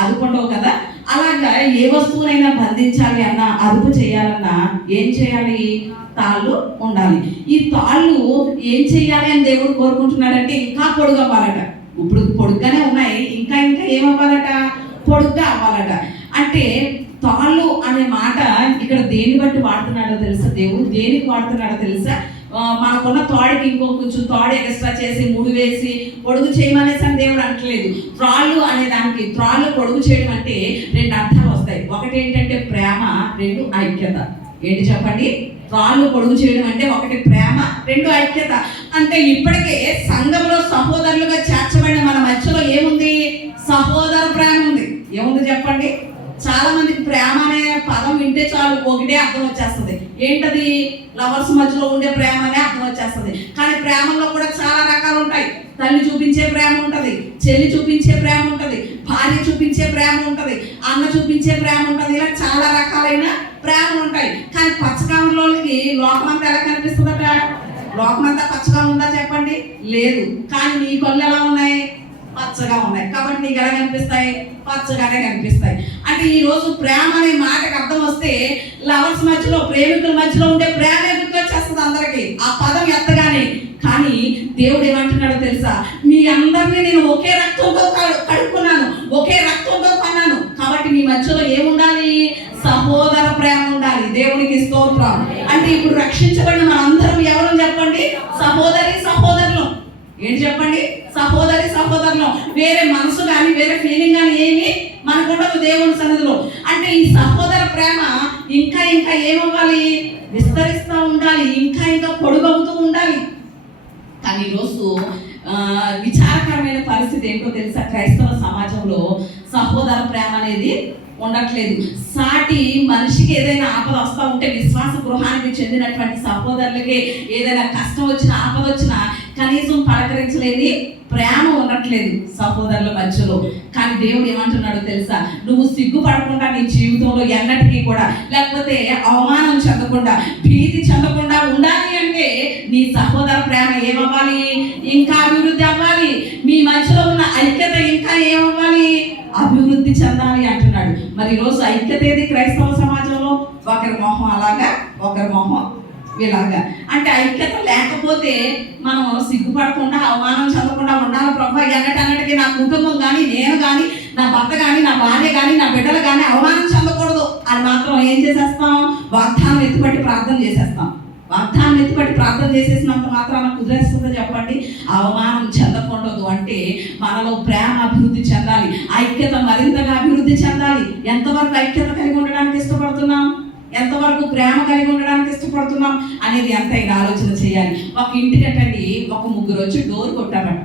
అదుపుండవు కదా. అలాగా ఏ వస్తువునైనా బంధించాలి అన్నా, అదుపు చేయాలన్నా ఏం చేయాలి? తాళ్ళు ఉండాలి. ఈ తాళ్ళు ఏం చేయాలి అని దేవుడు కోరుకుంటున్నాడంటే ఇంకా పొడుగు అవ్వాలట. ఇప్పుడు పొడుగ్గానే ఉన్నాయి, ఇంకా ఏమవ్వాలట? పొడుగ్గా అవ్వాలట. అంటే తాళ్ళు అనే మాట ఇక్కడ దేన్ని బట్టి వాడుతున్నాడో తెలుసా? దేవుడు దేనికి వాడుతున్నాడో తెలుసా? మనకున్న తాడుకి ఇంకో కొంచెం తాడు ఎక్స్ట్రా చేసి ముడి వేసి పొడుగు చేయమనేసి అని దేవుడు అంటలేదు. త్రాళ్ళు అనే దానికి, త్రాళ్ళు పొడుగు చేయడం అంటే 2 అర్థాలు వస్తాయి. ఒకటి ఏంటంటే ప్రేమ, 2 ఐక్యత. ఏంటి చెప్పండి? త్రాళ్ళు పొడుగు చేయడం అంటే ఒకటి ప్రేమ, 2 ఐక్యత. అంటే ఇప్పటికే సంఘంలో సహోదరులుగా చేర్చబడిన మన మధ్యలో ఏముంది? సహోదర ప్రేమ ఉంది. ఏముంది చెప్పండి? చాలా మందికి ప్రేమ అనే పదం వింటే చాలు ఒకటే అర్థం వచ్చేస్తుంది. ఏంటది? లవర్స్ మధ్యలో ఉండే ప్రేమ అనే అర్థం వచ్చేస్తుంది. కానీ ప్రేమలో కూడా చాలా రకాలు ఉంటాయి. తల్లి చూపించే ప్రేమ ఉంటుంది, చెల్లి చూపించే ప్రేమ ఉంటుంది, భార్య చూపించే ప్రేమ ఉంటుంది, అన్న చూపించే ప్రేమ ఉంటుంది. ఇలా చాలా రకాలైన ప్రేమలు ఉంటాయి. కానీ పచ్చకామలోకి లోకమంతా ఎలా కనిపిస్తుందట? లోకమంతా పచ్చగా ఉందా చెప్పండి? లేదు. కానీ నీ కళ్ళు ఎలా ఉన్నాయి? పచ్చగా ఉన్నాయి. కాబట్టి నీకు ఎలా కనిపిస్తాయి? పచ్చగానే కనిపిస్తాయి. అంటే ఈ రోజు ప్రేమ అనే మాటకు అర్థం వస్తే లవర్స్ మధ్యలో, ప్రేమికుల మధ్యలో ఉండే ప్రేమ గుర్తొచ్చేస్తుంది అందరికి ఆ పదం ఎత్తగానే. కానీ దేవుడు ఏమంటున్నాడో తెలుసా? మీ అందరినీ నేను ఒకే రక్తంతో కడుక్కున్నాను, ఒకే రక్తంతో కొన్నాను. కాబట్టి మీ మధ్యలో ఏముండాలి? సహోదర ప్రేమ ఉండాలి. దేవునికి స్తోత్రం. అంటే ఇప్పుడు రక్షించబడిన మనందరం ఎవరు సహోదరి సహోదరులు. వేరే మనసు కానీ వేరే ఫీలింగ్ కానీ ఏమి మనకు ఉండదు దేవుని సన్నిధిలో. అంటే ఈ సహోదర ప్రేమ ఇంకా ఇంకా ఏమవ్వాలి, విస్తరిస్తూ ఉండాలి, ఇంకా ఇంకా పొడుగవుతూ ఉండాలి. కానీ ఈరోజు విచారకరమైన పరిస్థితి ఏంటో తెలుసా, క్రైస్తవ సమాజంలో సహోదర ప్రేమ అనేది ఉండట్లేదు. సాటి మనిషికి ఏదైనా ఆపద వస్తూ ఉంటే విశ్వాస గృహానికి చెందినటువంటి సహోదరులకి ఏదైనా కష్టం వచ్చినా ఆపద వచ్చినా కనీసం పలకరించలేని ప్రేమ ఉండట్లేదు సహోదరుల మధ్యలో. కానీ దేవుడు ఏమంటున్నాడు తెలుసా, నువ్వు సిగ్గుపడకుండా నీ జీవితంలో ఎన్నటికీ కూడా, లేకపోతే అవమానం చెందకుండా భీతి చెందకుండా ఉండాలి అంటే నీ సహోదర ప్రేమ ఏమవ్వాలి, ఇంకా అభివృద్ధి అవ్వాలి. మీ మధ్యలో ఉన్న ఐక్యత ఇంకా ఏమవ్వాలి, అభివృద్ధి చెందాలి అంటున్నాడు. మరి ఈరోజు ఐక్యత ఏది క్రైస్తవ సమాజంలో? ఒకరి మొహం అలాగా, ఒకరి మొహం ఇలాగా. అంటే ఐక్యత లేకపోతే మనం సిగ్గుపడకుండా అవమానం చెందకుండా ఉండాలి. ప్రభు ఎన్నటన్నటికీ నా కుటుంబం కానీ, నేను కానీ, నా భర్త కానీ, నా భార్య కానీ, నా బిడ్డలు కానీ అవమానం చెందకూడదు అని మాత్రం ఏం చేసేస్తాం, వాగ్దానం ఎత్తుపట్టి ప్రార్థన చేసేస్తాం. వాగ్దానం ఎత్తుపట్టి ప్రార్థన చేసేసినంత మాత్రాన కుదిరేస్తుందో చెప్పండి? అవమానం చెందకూడదు అంటే మనలో ప్రేమ అభివృద్ధి చెందాలి, ఐక్యత మరింతగా అభివృద్ధి చెందాలి. ఎంతవరకు ఐక్యత కలిగి ఉండడానికి ఇష్టపడుతున్నాం, ఎంతవరకు ప్రేమ కలిగి ఉండడానికి ఇష్టపడుతున్నాం అనేది ఎంతైనా ఆలోచన చేయాలి. ఒక ఇంటికి అటండి ఒక ముగ్గురు వచ్చి డోర్ కొట్టారట.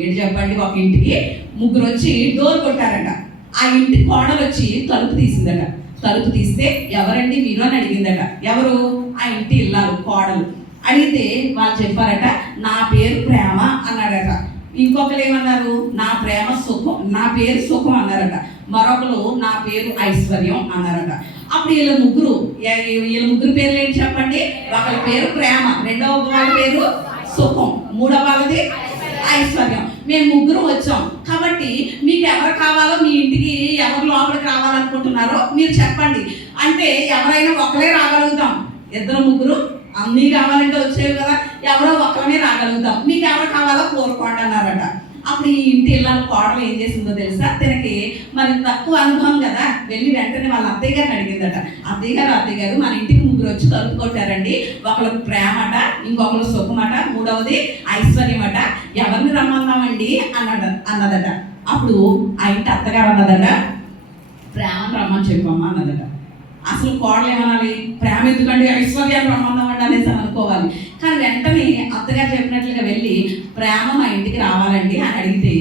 ఏంటి చెప్పండి? ఒక ఇంటికి ముగ్గురు వచ్చి డోర్ కొట్టారట. ఆ ఇంటి కోడలు వచ్చి తలుపు తీసిందట. తలుపు తీస్తే ఎవరండి మీరు అని అడిగిందట. ఎవరు? ఆ ఇంటి ఇల్లాలు కోడలు. అడిగితే వాళ్ళు చెప్పారట, నా పేరు ప్రేమ అన్నాడట. ఇంకొకరు ఏమన్నారు, నా ప్రేమ సుఖం, నా పేరు సుఖం అన్నారట. మరొకరు నా పేరు ఐశ్వర్యం అన్నారట. అప్పుడు వీళ్ళ ముగ్గురు పేర్లు ఏంటి చెప్పండి? ఒకరి పేరు ప్రేమ, రెండవ వాళ్ళ పేరు సుఖం, మూడవ వాళ్ళది ఐశ్వర్యం. మేము ముగ్గురు వచ్చాం కాబట్టి మీకు ఎవరు కావాలో, మీ ఇంటికి ఎవరు లోపలికి రావాలనుకుంటున్నారో మీరు చెప్పండి అంటే ఎవరైనా ఒకరే రాగలుగుతాం. ఇద్దరు ముగ్గురు అన్నీ కావాలంటే వచ్చేవి కదా, ఎవరో ఒక్కరనే రాగలుగుతాం. మీకు ఎవరు కావాలో కోరుకోండి అన్నారట. అప్పుడు ఈ ఇంటి ఇళ్ళ కోడలు ఏం చేసిందో తెలుసా, తనకి మరి తక్కువ అనుభవం కదా, వెళ్ళి వెంటనే వాళ్ళ అత్తయ్య గారిని అడిగిందట. అత్తయ్య గారు మన ఇంటికి ముగ్గురు వచ్చి తలుపు కొట్టారండి, ఒకరు ప్రేమట, ఇంకొకరు సుఖమట, మూడవది ఐశ్వర్యం అట, ఎవరిని రమ్మందామండి అన్నదట. అప్పుడు ఆ ఇంటి అత్తగారు అన్నదట, ప్రేమను రమ్మని చెప్పమ్మా అన్నదట. అసలు కోడలు ఏమనాలి, ప్రేమ ఎందుకండి ఐశ్వర్యాన్ని రమ్మందామండి అనేసి అనుకోవాలి. కానీ వెంటనే అత్తగారు చెప్పినట్లుగా వెళ్ళి ప్రేమ మా ఇంటికి రావాలండి అని అడిగితే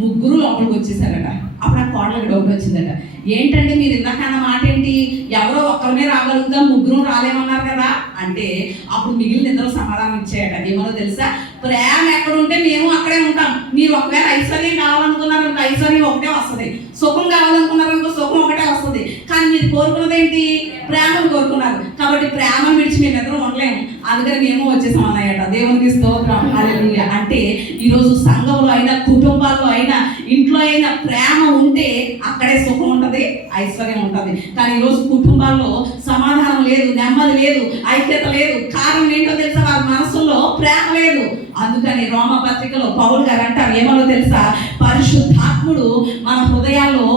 ముగ్గురు లోపలికి వచ్చేసారట. అప్పుడు ఆ కోడలకు డౌట్ వచ్చిందట, ఏంటంటే మీరు ఇందాకన్న మాట ఏంటి, ఎవరో ఒక్కరినే రాగలుగుతాం ముగ్గురు రాలేమన్నారు కదా అంటే అప్పుడు మిగిలిన ఇద్దరు సమాధానం ఇచ్చాయట. ఏమో తెలుసా, ప్రేమ ఎక్కడుంటే మేము అక్కడే ఉంటాం. మీరు ఒకవేళ ఐశ్వర్యం కావాలనుకున్నారనుకో ఐశ్వర్యం ఒకటే వస్తుంది, సుఖం కావాలనుకున్నారనుకో సుఖం ఒకటే వస్తుంది. కానీ మీరు కోరుకున్నది ఏంటి, ప్రేమను కోరుకున్నారు. కాబట్టి ప్రేమను విడిచి మేము ఇద్దరు ఉండలేము, అందుకని మేము వచ్చేసాం అన్నాయట. దేవునికి స్తోత్రం, హల్లెలూయా. అంటే ఈరోజు సంఘంలో అయినా, కుటుంబాల్లో అయినా, ఇంట్లో అయినా ప్రేమ ఉంటే అక్కడే సుఖం ఉంటుంది, ఐశ్వర్యం ఉంటుంది. కానీ ఈరోజు కుటుంబాల్లో సమాధానం లేదు, నెమ్మది లేదు, ఐక్యత లేదు. కారణం ఏంటో తెలుసా, వారి మనసుల్లో ప్రేమ లేదు. అందుకని రోమా పత్రికలో పౌలు గారు అంటారు, ఏమో తెలుసా, పరిశుద్ధాత్ముడు మన హృదయాల్లో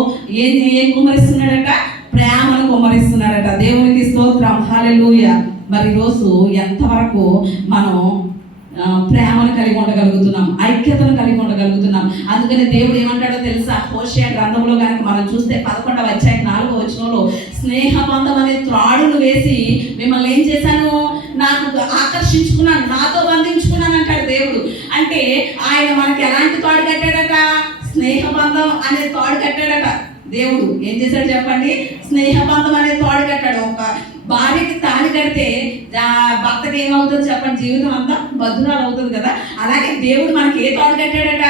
ఏం కుమ్మరిస్తున్నాడట, ప్రేమను కుమ్మరిస్తున్నాడట. దేవునికి స్తోత్రం, హల్లెలూయా. మరి ఈరోజు ఎంతవరకు మనం ప్రేమను కలిగి ఉండగలుగుతున్నాం, ఐక్యతను కలిగి ఉండగలుగుతున్నాం? అందుకని దేవుడు ఏమంటాడో తెలుసా, హోషేయ గ్రంథంలో కనుక మనం చూస్తే 11వ అధ్యాయం 4వ వచనంలో, స్నేహబంధం అనే త్రాడును వేసి మిమ్మల్ని ఏం చేశాను, నాకు ఆకర్షించుకున్నాను, నాతో బంధించుకున్నాను అంటాడు దేవుడు. అంటే ఆయన మనకి ఎలాంటి తాడు కట్టాడట, స్నేహబంధం అనే తాడు కట్టాడట. దేవుడు ఏం చేశాడు చెప్పండి, స్నేహబంధం అనే తాడు కట్టాడు. ఒక భార్యకి తాళి కడితే భర్తకి ఏమవుతుంది చెప్పండి, జీవితం అంతా బద్దురాలు అవుతుంది కదా. అలాగే దేవుడు మనకి ఏ తాడు కట్టాడట,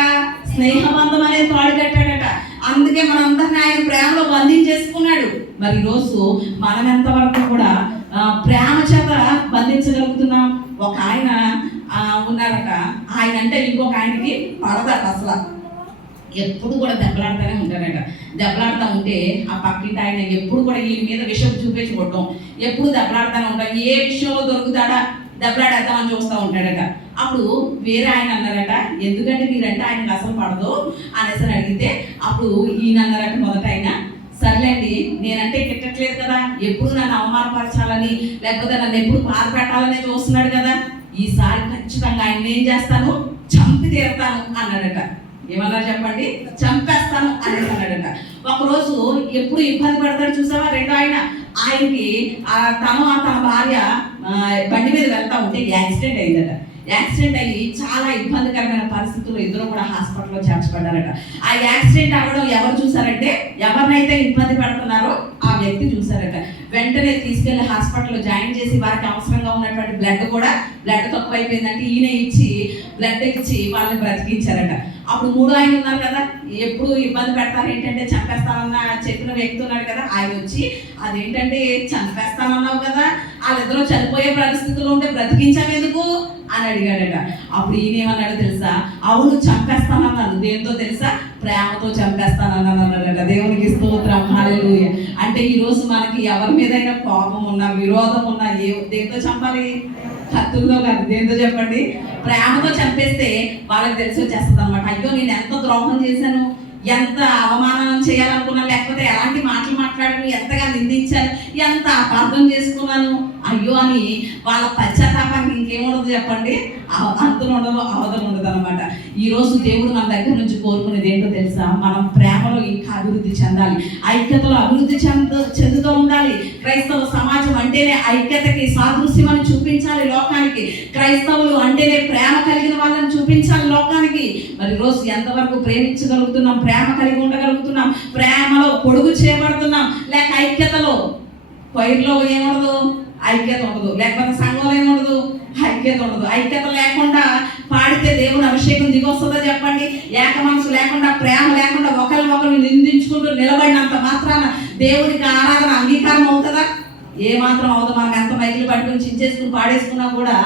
స్నేహబంధం అనే తాడు కట్టాడట. అందుకే మనందరిని ఆయన ప్రేమలో బంధించేసుకున్నాడు. మరి ఈరోజు మనం ఎంతవరకు కూడా ప్రేమ చేత బంధించగలుగుతున్నాం? ఒక ఆయన ఉన్నారట, ఆయన అంటే ఇంకొక ఆయనకి పడదట. అసలు ఎప్పుడు కూడా దెబ్బలాడుతూనే ఉంటారట. దెబ్బలాడుతూ ఉంటే ఆ పక్కింటి ఆయన ఎప్పుడు కూడా వీళ్ళ మీద విషయం చూపించుకోవటం, ఎప్పుడు దెబ్బలాడుతూనే ఉంటాం. ఏ విషయంలో దొరుకుతాడా దెబ్బలాడేద్దామని చూస్తూ ఉంటాడట. అప్పుడు వేరే ఆయన అన్నారట, ఎందుకంటే మీరంటే ఆయనకు అసలు పడదు అనేసి అడిగితే అప్పుడు ఈయన అన్నారట, మొదట ఆయన, సర్లేండి నేనంటే గిట్టట్లేదు కదా, ఎప్పుడు నన్ను అవమానపరచాలని లేకపోతే నన్ను ఎప్పుడు బాధ పెట్టాలని చూస్తున్నాడు కదా, ఈసారి ఖచ్చితంగా ఆయన ఏం చేస్తాను, చంపి తీరుతాను అన్నాడట. ఏమన్నారు చెప్పండి? చంపేస్తాను అనేసి అన్నాడట. ఒకరోజు ఎప్పుడు ఇబ్బంది పడతాడు చూసావా, ఆయనకి తన భార్య బండి మీద వెళ్తా ఉంటే యాక్సిడెంట్ అయిందట. యాక్సిడెంట్ అయ్యి చాలా ఇబ్బందికరమైన పరిస్థితుల్లో ఇద్దరు కూడా హాస్పిటల్లో చేర్చబడ్డారట. ఆ యాక్సిడెంట్ అవ్వడం ఎవరు చూసారంటే, ఎవరినైతే ఇబ్బంది పడుతున్నారో ఆ వ్యక్తి చూసారట. వెంటనే తీసుకెళ్లి హాస్పిటల్లో జాయిన్ చేసి వారికి అవసరంగా ఉన్నటువంటి బ్లడ్ తక్కువైపోయిందంటే ఈయన బ్లడ్ ఇచ్చి వాళ్ళని బ్రతికించారట. అప్పుడు మూడో ఆయన ఉన్నారు కదా, ఎప్పుడు ఇబ్బంది పెడతారు ఏంటంటే చంపేస్తానన్న చెప్పిన వ్యక్తి ఉన్నాడు కదా, ఆయన వచ్చి అదేంటంటే చంపేస్తానన్నావు కదా, వాళ్ళిద్దరూ చనిపోయే పరిస్థితుల్లో ఉంటే బ్రతికించామెందుకు అని అడిగాడట. అప్పుడు ఈయన ఏమన్నాడు తెలుసా? అవును చంపేస్తానన్నాను, దేంతో తెలుసా? ప్రేమతో చంపేస్తానన్నాడట. దేవునికి స్తోత్రం, హల్లెలూయా. అంటే ఈరోజు మనకి ఎవరి మీదైనా కోపం ఉన్నా, విరోధం ఉన్నా దేంతో చంపాలి? కత్తుల్లో కాదు, దేంతో చెప్పండి? ప్రేమతో చంపేస్తే వాళ్ళకి తెలిసి వచ్చేస్తుంది అనమాట. అయ్యో నేను ఎంత ద్రోహం చేశాను, ఎంత అవమానం చేయాలనుకున్నాను, లేకపోతే ఎలాంటి మాటలు మాట్లాడాను, ఎంతగా నిందించాను, ఎంత అపార్థం చేసుకున్నాను అయ్యో అని వాళ్ళ పశ్చాత్తాపానికి ఇంకేముండదు చెప్పండి? అంతులు ఉండదు, అవధులు ఉండదు అనమాట. ఈరోజు దేవుడు మన దగ్గర నుంచి కోరుకునేది ఏంటో తెలుసా? మనం ప్రేమలో ఇంకా అభివృద్ధి చెందాలి, ఐక్యతలో అభివృద్ధి చెందుతూ ఉండాలి. క్రైస్తవ సమాజం అంటేనే ఐక్యతకి సాదృశ్యమని చూపించాలి లోకానికి. క్రైస్తవులు అంటేనే ప్రేమ కలిగిన వాళ్ళని చూపించాలి లోకానికి. మరి రోజు ఎంతవరకు ప్రేమించగలుగుతున్నాం, ప్రేమ కలిగి ఉండగలుగుతున్నాం, ప్రేమలో పొడుగు చేయబడుతున్నాం, లేక ఐక్యతలో పైర్లో ఏముండదు, ఐక్యత ఉండదు, లేకపోతే సంఘంలో ఏముండదు, ఐక్యత ఉండదు. ఐక్యత లేకుండా పాడితే దేవుని అభిషేకం దిగొస్తుందో చెప్పండి? ఏక మనసు లేకుండా, ప్రేమ లేకుండా, ఒకరిని నిందించుకుంటూ నిలబడినంత మాత్రాన దేవునికి ఆరాధన అంగీకారం అవుతుందా? ఏ మాత్రం అవుతుంది. మనం ఎంత మైకులు పట్టుకుని చించేసుకుని పాడేసుకున్నా కూడా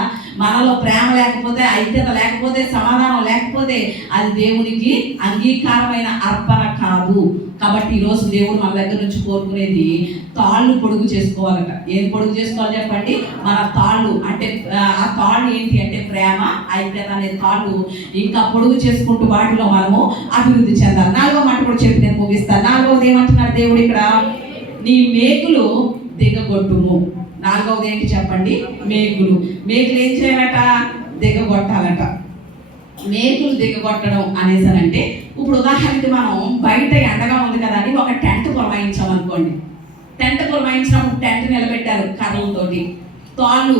మనలో ప్రేమ లేకపోతే, ఐక్యత లేకపోతే, సమాధానం లేకపోతే అది దేవునికి అంగీకారమైన అర్పణ కాదు. కాబట్టి ఈరోజు దేవుడు మన దగ్గర నుంచి కోరుకునేది తాళ్ళు పొడుగు చేసుకోవాలట. ఏం పొడుగు చేసుకోవాలి చెప్పండి? మన తాళ్ళు అంటే ఆ తాళ్ళు ఏంటి అంటే ప్రేమ, ఐక్యత అనే తాళ్ళు ఇంకా పొడుగు చేసుకుంటూ వాటిలో మనము అభివృద్ధి చెందాలి. 4వ మాట కూడా చెప్పి నేను ముగిస్తాను. 4వది ఏమంటున్నాడు దేవుడు ఇక్కడ? నీ మేకులు దిగగొట్టుము. 4వది ఏంటి చెప్పండి? మేకులు ఏం చేయాలట? దిగగొట్టాలట. మేకులు దిగగొట్టడం అనేసానంటే, ఇప్పుడు ఉదాహరణకి మనం బయట ఎండగా ఉంది కదా అని ఒక టెంట్ పురమాయించాం అనుకోండి. టెంట్ పురమాయించినప్పుడు టెంట్ నిలబెట్టారు కర్రలతోటి, తాళ్ళు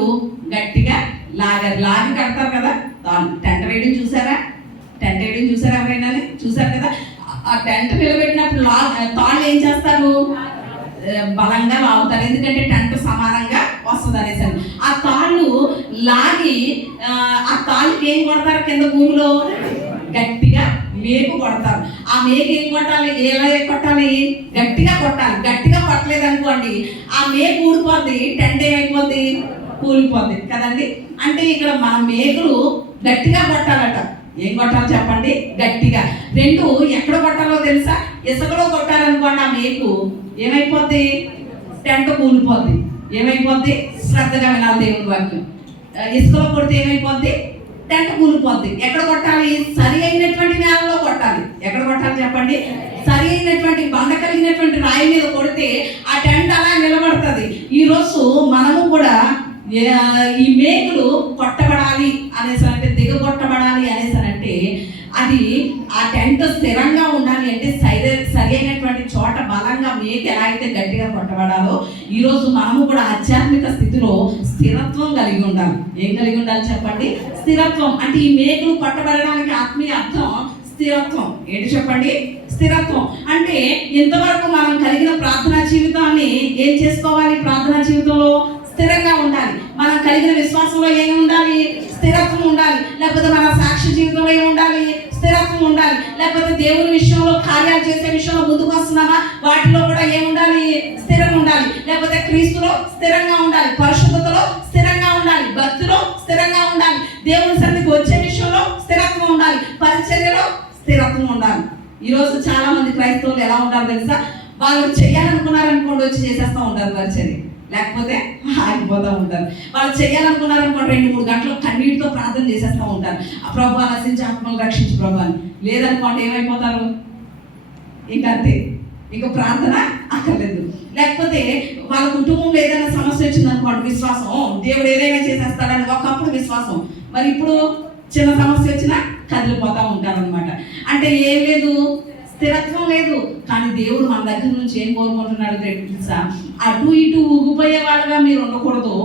గట్టిగా లాగి కడతారు కదా తాళ్ళు. టెంట్ వేయడం చూసారా? ఎవరైనా చూసారు కదా? ఆ టెంట్ నిలబెట్టినప్పుడు తాళ్ళు ఏం చేస్తారు? బలంగా లాగుతారు, ఎందుకంటే టెంట్ సమానంగా వస్తుంది అనేసి. ఆ తాళ్ళు లాగి ఆ తాళ్ళకి ఏం కొడతారు? కింద భూమిలో గట్టిగా మేకు కొడతారు. ఆ మేకు ఏం కొట్టాలి? ఎలా కొట్టాలి? గట్టిగా కొట్టాలి. గట్టిగా కొట్టలేదు అనుకోండి, ఆ మేకు ఊడిపోద్ది, టెంట్ ఏమైపోద్ది? కూలిపోద్ది కదండి. అంటే ఇక్కడ మన మేకులు గట్టిగా కొట్టాలట. ఏం కొట్టాలి చెప్పండి? గట్టిగా. 2 ఎక్కడ కొట్టాలో తెలుసా? ఇసుకలో కొట్టాలనుకోండి, ఆ మేకు ఏమైపోద్ది? టెంట్ కూలిపోద్ది. ఏమైపోద్ది? శ్రద్ధగా వినాలి దేవుని వాక్యం. ఇసుకలో కొడితే ఏమైపోద్ది? టెంట్ కూలిపోద్ది. ఎక్కడ కొట్టాలి? సరి అయినటువంటి నేలలో కొట్టాలి. ఎక్కడ కొట్టాలి చెప్పండి? సరి అయినటువంటి బండ కలిగినటువంటి రాయి మీద కొడితే ఆ టెంట్ అలా నిలబడుతుంది. ఈరోజు మనము కూడా ఈ మేకులు కొట్టబడాలి అనేసానంటే, దిగగొట్టబడాలి అనేసానంటే, అది ఆ టెంట్ స్థిరంగా ఉండాలి అంటే సరి అయినటువంటి చోట బలంగా మేకు ఎలా అయితే గట్టిగా కొట్టబడాలో, ఈరోజు మనము కూడా ఆధ్యాత్మిక స్థితిలో స్థిరత్వం కలిగి ఉండాలి. ఏం కలిగి ఉండాలి చెప్పండి? స్థిరత్వం. అంటే ఈ మేకులు కొట్టబడడానికి ఆత్మీయ అర్థం స్థిరత్వం. ఏంటి చెప్పండి? స్థిరత్వం అంటే ఇంతవరకు మనం కలిగిన ప్రార్థనా జీవితాన్ని ఏం చేసుకోవాలి? ప్రార్థనా జీవితంలో స్థిరంగా ఉండాలి. మనం కలిగిన విశ్వాసంలో ఏమి ఉండాలి? స్థిరత్వం ఉండాలి. లేకపోతే మన సాక్షి జీవితంలో ఏమి ఉండాలి? స్థిరత్వం ఉండాలి. లేకపోతే దేవుని విషయంలో, కార్యాలు చేసే విషయంలో ముందుకు వస్తున్నామా, వాటిలో కూడా ఏముండాలి? స్థిరంగా ఉండాలి. లేకపోతే క్రీస్తులో స్థిరంగా ఉండాలి, పరిశుద్ధతలో స్థిరంగా ఉండాలి, భక్తిలో స్థిరంగా ఉండాలి, దేవుని సన్నిధికి వచ్చే విషయంలో స్థిరత్వం ఉండాలి, పరిచర్యలో స్థిరత్వం ఉండాలి. ఈరోజు చాలా మంది క్రైస్తవులు ఎలా ఉంటారు తెలుసా? వాళ్ళు చేయాలనుకున్నారనుకోండి, వచ్చి చేసేస్తూ ఉంటారు పరిచర్య, లేకపోతే ఆగిపోతూ ఉంటారు. వాళ్ళు చేయాలనుకున్నారనుకోండి, 2-3 గంటలు కన్నీటితో ప్రార్థన చేసేస్తూ ఉంటారు. ఆ ప్రభు నశించి ఆత్మలు రక్షించి ప్రభు అని. లేదనుకోండి ఏమైపోతారు? ఇంకా అంతే, ఇక ప్రార్థన అక్కర్లేదు. లేకపోతే వాళ్ళ కుటుంబంలో ఏదైనా సమస్య వచ్చింది అనుకోండి, విశ్వాసం దేవుడు ఏదైనా చేసేస్తాడని ఒకప్పుడు విశ్వాసం, మరి ఇప్పుడు చిన్న సమస్య వచ్చినా కదిలిపోతూ ఉంటారనమాట. అంటే ఏం లేదు, స్థిరత్వం లేదు. కానీ దేవుడు మన దగ్గర నుంచి ఏం కోరుకుంటున్నాడు తెలుసా? అటు ఇటు ఊగిపోయే వాళ్ళగా మీరు ఉండకూడదు.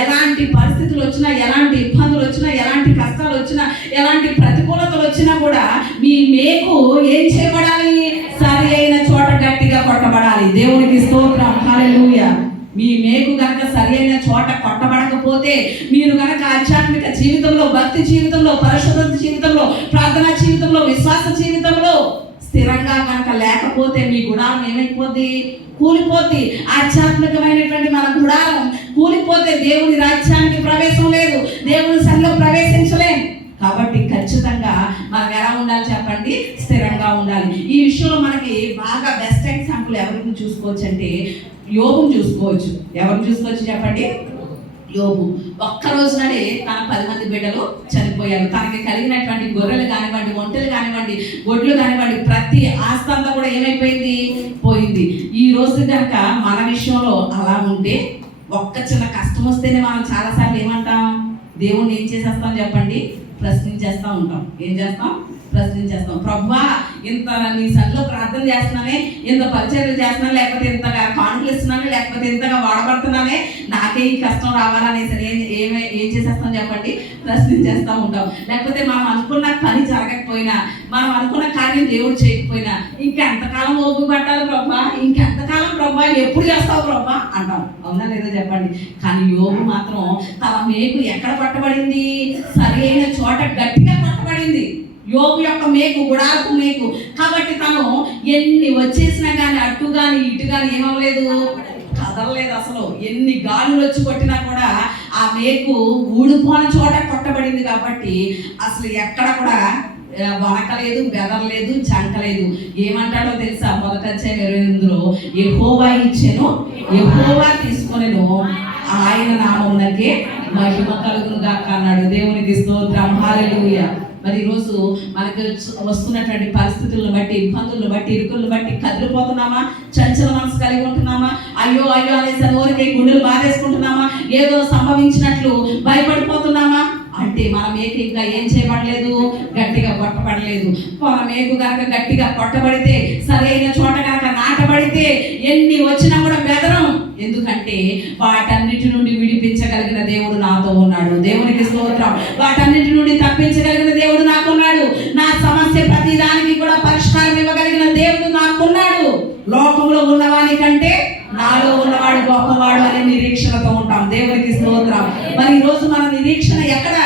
ఎలాంటి పరిస్థితులు వచ్చినా, ఎలాంటి ఇబ్బందులు వచ్చినా, ఎలాంటి కష్టాలు వచ్చినా, ఎలాంటి ప్రతికూలతలు వచ్చినా కూడా మీ మేకు ఏం చేయబడాలి? సరి అయిన చోట గట్టిగా కొట్టబడాలి. దేవునికి స్తోత్రం, హల్లెలూయా. మీ మేకు కనుక సరి అయిన చోట కొట్టబడకపోతే, మీరు కనుక ఆధ్యాత్మిక జీవితంలో, భక్తి జీవితంలో, పరిశుద్ధ జీవితంలో, ప్రార్థనా జీవితంలో, విశ్వాస జీవితంలో స్థిరంగా కనుక లేకపోతే మీ గుడారం ఏమైపోద్ది? కూలిపోద్ది. ఆధ్యాత్మికమైనటువంటి మన గుడారం కూలిపోతే దేవుని రాజ్యానికి ప్రవేశం లేదు, దేవుని సన్నిధిలో ప్రవేశించలేం. కాబట్టి ఖచ్చితంగా మనం ఎలా ఉండాలి చెప్పండి? స్థిరంగా ఉండాలి. ఈ విషయంలో మనకి బాగా బెస్ట్ ఎగ్జాంపుల్ ఎవరిని చూసుకోవచ్చు అంటే యోబుని చూసుకోవచ్చు. ఎవరిని చూసుకోవచ్చు చెప్పండి? యోబు. ఒక్క రోజుననే తన 10 మంది బిడ్డలు చనిపోయారు. తనకి కలిగినటువంటి గొర్రెలు కానివ్వండి, ఒంటెలు కానివ్వండి, గొడ్లు కానివ్వండి, ప్రతి ఆస్తి అంతా కూడా ఏమైపోయింది? పోయింది. ఈ రోజు కనుక మన విషయంలో అలా ఉంటే, ఒక్క చిన్న కష్టం వస్తేనే మనం చాలాసార్లు ఏమంటాం? దేవుణ్ణి ఏం చేసేస్తాం చెప్పండి? ప్రశ్నించేస్తూ ఉంటాం. ఏం చేస్తాం? ప్రశ్నించేస్తాం. ప్రభువా, ఇంత నీ సన్నిధిలో ప్రార్థన చేస్తున్నానే, ఇంత పరిచర్యలు చేస్తున్నాను, లేకపోతే ఇంతగా కానుకలు ఇస్తున్నాను, లేకపోతే ఇంతగా వాడబడుతున్నానే, నాకే ఈ కష్టం రావాలనేసి ఏం చేసేస్తాం చెప్పండి? ప్రశ్నించేస్తూ ఉంటాం. లేకపోతే మనం అనుకున్న పని జరగకపోయినా, మనం అనుకున్న కార్యం దేవుడు చేయకపోయినా, ఇంకెంతకాలం ఓపిక పట్టాలి ప్రభువా, ఇంకెంతకాలం ప్రభువా, ఎప్పుడు చేస్తావు ప్రభువా అంటాం. అవునా లేదా చెప్పండి? కానీ యోబు మాత్రం తన మేకు ఎక్కడ పట్టబడింది? సరి అయిన చోట గట్టిగా పట్టబడింది. యోబు యొక్క మేకు గుడారపు మేకు. కాబట్టి తను ఎన్ని వచ్చేసినా కానీ, అటు కానీ ఇటు కానీ ఏమవ్వలేదు, కదలలేదు. అసలు ఎన్ని గాలులు వచ్చి కొట్టినా కూడా ఆ మేకు ఊడిపోని చోట కొట్టబడింది. కాబట్టి అసలు ఎక్కడ కూడా వనకలేదు, బెదరలేదు, చంకలేదు. ఏమంటాడో తెలుసా? 1:28 యెహోవా ఇచ్చెను, యెహోవా తీసుకొనెను, ఆయన నామమునకే మహిమ కలుగును గాక అన్నాడు. దేవునికి స్తోత్రం, హల్లెలూయా. మరి ఈరోజు మనకు వస్తున్నటువంటి పరిస్థితులను బట్టి, ఇబ్బందులను బట్టి, ఇరుకులను బట్టి కదిలిపోతున్నామా? చంచల మనసు కలిగి ఉంటున్నామా? అయ్యో అయ్యో అనేసి ఊరికే గుండెలు బాధేసుకుంటున్నామా? ఏదో సంభవించినట్లు భయపడిపోతున్నామా? అంటే మన మేకు ఇంకా ఏం చేయబడలేదు? గట్టిగా కొట్టబడలేదు. మన మేకు కనుక గట్టిగా కొట్టబడితే, సరైన చోట కనుక నాటబడితే, ఎన్ని వచ్చినా కూడా బెదరం. ఎందుకంటే వాటన్నిటి నుండి విడిపించగలిగిన దేవుడు నాతో ఉన్నాడు. దేవునికి స్తోత్రం. వాటన్నిటి నుండి తప్పించగలిగిన దేవుడు నాకున్నాడు. నా సమస్య ప్రతి దానికి కూడా పరిష్కారం ఇవ్వగలిగిన దేవుడు నాకున్నాడు. లోకంలో ఉన్నవాని కంటే నాలో ఉన్నవాడు గొప్పవాడు అనే నిరీక్షణతో ఉంటాం. దేవునికి స్తోత్రం. మరి ఈరోజు మన నిరీక్షణ ఎక్కడ?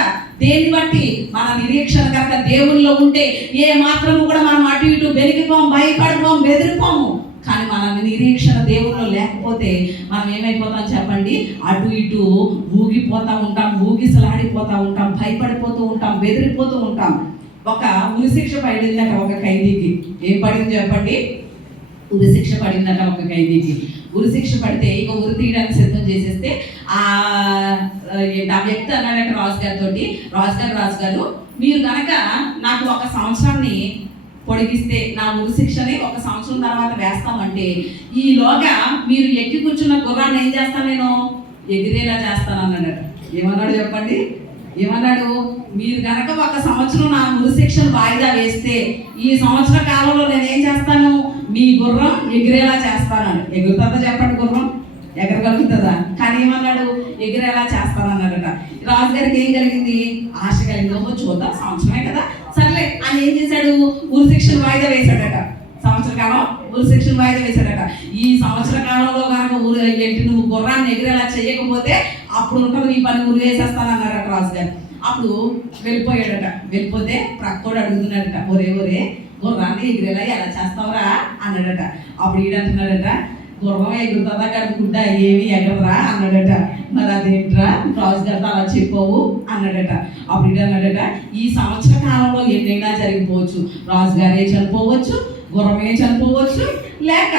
దేన్ని బట్టి? మన నిరీక్షణ కనుక దేవుల్లో ఉంటే ఏ మాత్రము కూడా మనం అటు ఇటు బెనికిపోం, భయపడిపోం, బెదిరిపోము. కానీ మన నిరీక్షణ దేవుల్లో లేకపోతే మనం ఏమైపోతాం చెప్పండి? అటు ఇటు ఊగిపోతూ ఉంటాం, ఊగిసలాడిపోతూ ఉంటాం, భయపడిపోతూ ఉంటాం, బెదిరిపోతూ ఉంటాం. ఒక ఉరిశిక్ష పడిందట ఒక ఖైదీకి. ఏం పడింది చెప్పండి? ఉరిశిక్ష పడిందట ఒక ఖైదీకి. ఉరిశిక్ష పడితే ఇక ఉరి తీయడానికి సిద్ధం చేసేస్తే ఆ వ్యక్తి అన్నాడట రాజు గారు, మీరు కనుక నాకు 1 సంవత్సరాన్ని పొడిగిస్తే, నా ఉరి శిక్షని 1 సంవత్సరం తర్వాత వేస్తామంటే, ఈలోగా మీరు ఎక్కి కూర్చున్న గుర్రాన్ని ఏం చేస్తాను? నేను ఎగిరేలా చేస్తాను అన్నాడట. ఏమన్నాడు చెప్పండి? ఏమన్నాడు? మీరు కనుక 1 సంవత్సరం నా ఉరి శిక్షను వాయిదా వేస్తే, ఈ సంవత్సర కాలంలో నేనేం చేస్తాను? మీ గుర్రం ఎగిరేలా చేస్తాను. ఎగురుతుందా చెప్పండి? గుర్రం ఎగరగలుగుతుందా? కానీ ఏమన్నాడు? ఎగిరేలా చేస్తాను అన్నాడట. రాజుగారికి ఏం కలిగింది? ఆశ కలిగింది. ఓహో చూద్దాం, సంవత్సరమే కదా, సర్లే అని ఏం చేశాడు? ఉరి శిక్షను వాయిదా వేశాడట. సంవత్సర కాలం ఉరి శిక్షను వాయిదా వేశాడట. ఈ సంవత్సర కాలంలో కనుక నువ్వు గుర్రాన్ని ఎగిరేలా చేయకపోతే అప్పుడు ఉంటుంది నీ పని, ఉరి వేసేస్తాను అన్నాడట రాజుగారు. అప్పుడు వెళ్ళిపోయాడట. వెళ్ళిపోతే ప్రక్కోడు అడుగుతున్నాడట, ఒరే గుర్రాన్ని ఎగిరేలా ఎలా చేస్తావురా అన్నాడట. అప్పుడు ఈడంటున్నాడట, గుర్రం ఎగురుతుందా కడుగుంట ఏమి ఎగరరా అన్నాడట. మరి అదేంట్రా రాజుగారితో అలా చెప్పవు అన్నాడట. అప్పుడు ఇది అన్నాడట, ఈ సంవత్సర కాలంలో ఎన్నైనా జరిగిపోవచ్చు. రాజుగారే చనిపోవచ్చు, గుర్రమే చనిపోవచ్చు, లేక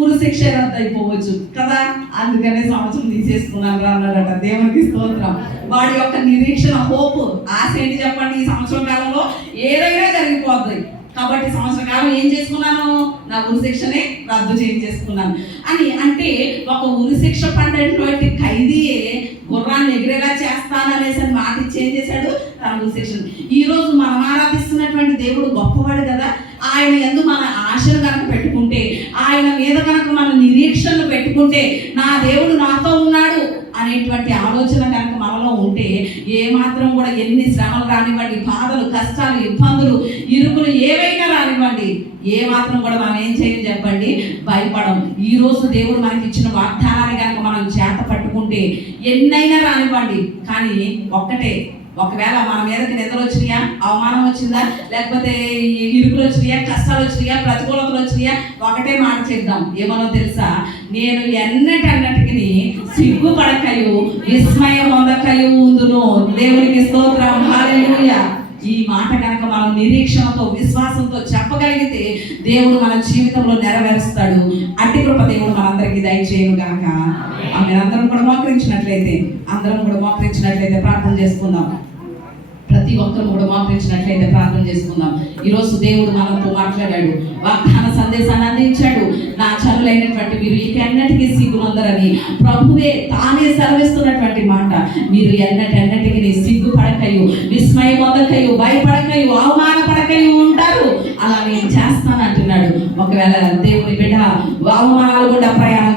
ఉరి శిక్ష రద్దు అయిపోవచ్చు కదా, అందుకనే సంవత్సరం తీసేసుకున్నాను రా అన్నాడట. దేవునికి స్తోత్రం. వాడి యొక్క నిరీక్షణ, హోప్, ఆశ ఏంటి చెప్పండి? ఈ సంవత్సరం కాలంలో ఏదైనా జరిగిపోతుంది. కాబట్టి సంవత్సర కాలం కేవలం ఏం చేసుకున్నాను, నా ఉరి శిక్షనే రద్దు చేయించేసుకున్నాను అని. అంటే ఒక ఉరి శిక్ష పడినటువంటి ఖైదీయే గుర్రాన్ని ఎగిరేలా చేస్తాననేసి అని మాట ఇచ్చి ఏం చేశాడు, తన ఉరి శిక్షను. ఈరోజు మనం ఆరాధిస్తున్నటువంటి దేవుడు గొప్పవాడు కదా. ఆయన యందు మన ఆశలు కనుక పెట్టుకుంటే, ఆయన మీద కనుక మన నిరీక్షణలు పెట్టుకుంటే, నా దేవుడు నాతో ఉన్నాడు అనేటువంటి ఆలోచన కనుక మనలో ఉంటే, ఏమాత్రం కూడా ఎన్ని శ్రమలు రానివ్వండి, బాధలు, కష్టాలు, ఇబ్బందులు, ఇరుకులు ఏవైనా రానివ్వండి, ఏ మాత్రం కూడా మనం ఏం చేయాలి చెప్పండి, భయపడం. ఈరోజు దేవుడు మనకి ఇచ్చిన వాగ్దానాన్ని కనుక మనం చేత పట్టుకుంటే ఎన్నైనా రానివ్వండి. కానీ ఒక్కటే, ఒకవేళ మన మీదకి నిద్ర వచ్చినాయా, అవమానం వచ్చిందా, లేకపోతే ఇరుకులు వచ్చినాయా, కష్టాలు వచ్చినాయా, ప్రతికూలతలు వచ్చినాయా, ఒకటే మాట చెప్దాం. ఏమనో తెలుసా, నేను ఎన్నటన్నటికి సిగ్గుపడకయు విస్మయం పొందకయు ఉందును. దేవునికి స్తోత్రం, హల్లెలూయా. ఈ మాట కనుక మనం నిరీక్షణతో, విశ్వాసంతో చెప్పగలిగితే దేవుడు మన జీవితంలో నెరవేరుస్తాడు. అట్టి కృప దేవుడు మనందరికీ దయచేయను కనుక అందరం కూడా మోకరించినట్లయితే ప్రార్థన చేసుకుందాం. ప్రతి ఒక్కరు కూడా మోకరించినట్లయితే ప్రార్థన చేసుకుందాం. ఈరోజు దేవుడు మనతో మాట్లాడాడు, వాగ్దాన సందేశాన్ని అందించాడు. నా చనులైనటువంటి మీరు ఎన్నటికీ సిగ్గునందరని ప్రభువే తానే సెలవిస్తున్నటువంటి మాట. మీరు ఎన్నటికి సిగ్గుపడకయు, విస్మయం పొందకయు, భయపడకయు, అవమానపడకయు ఉంటారు. అలా నేను చేస్తాను అంటున్నాడు. ఒకవేళ దేవుని బిడ్డ అవమానాలు కూడా ప్రయాణం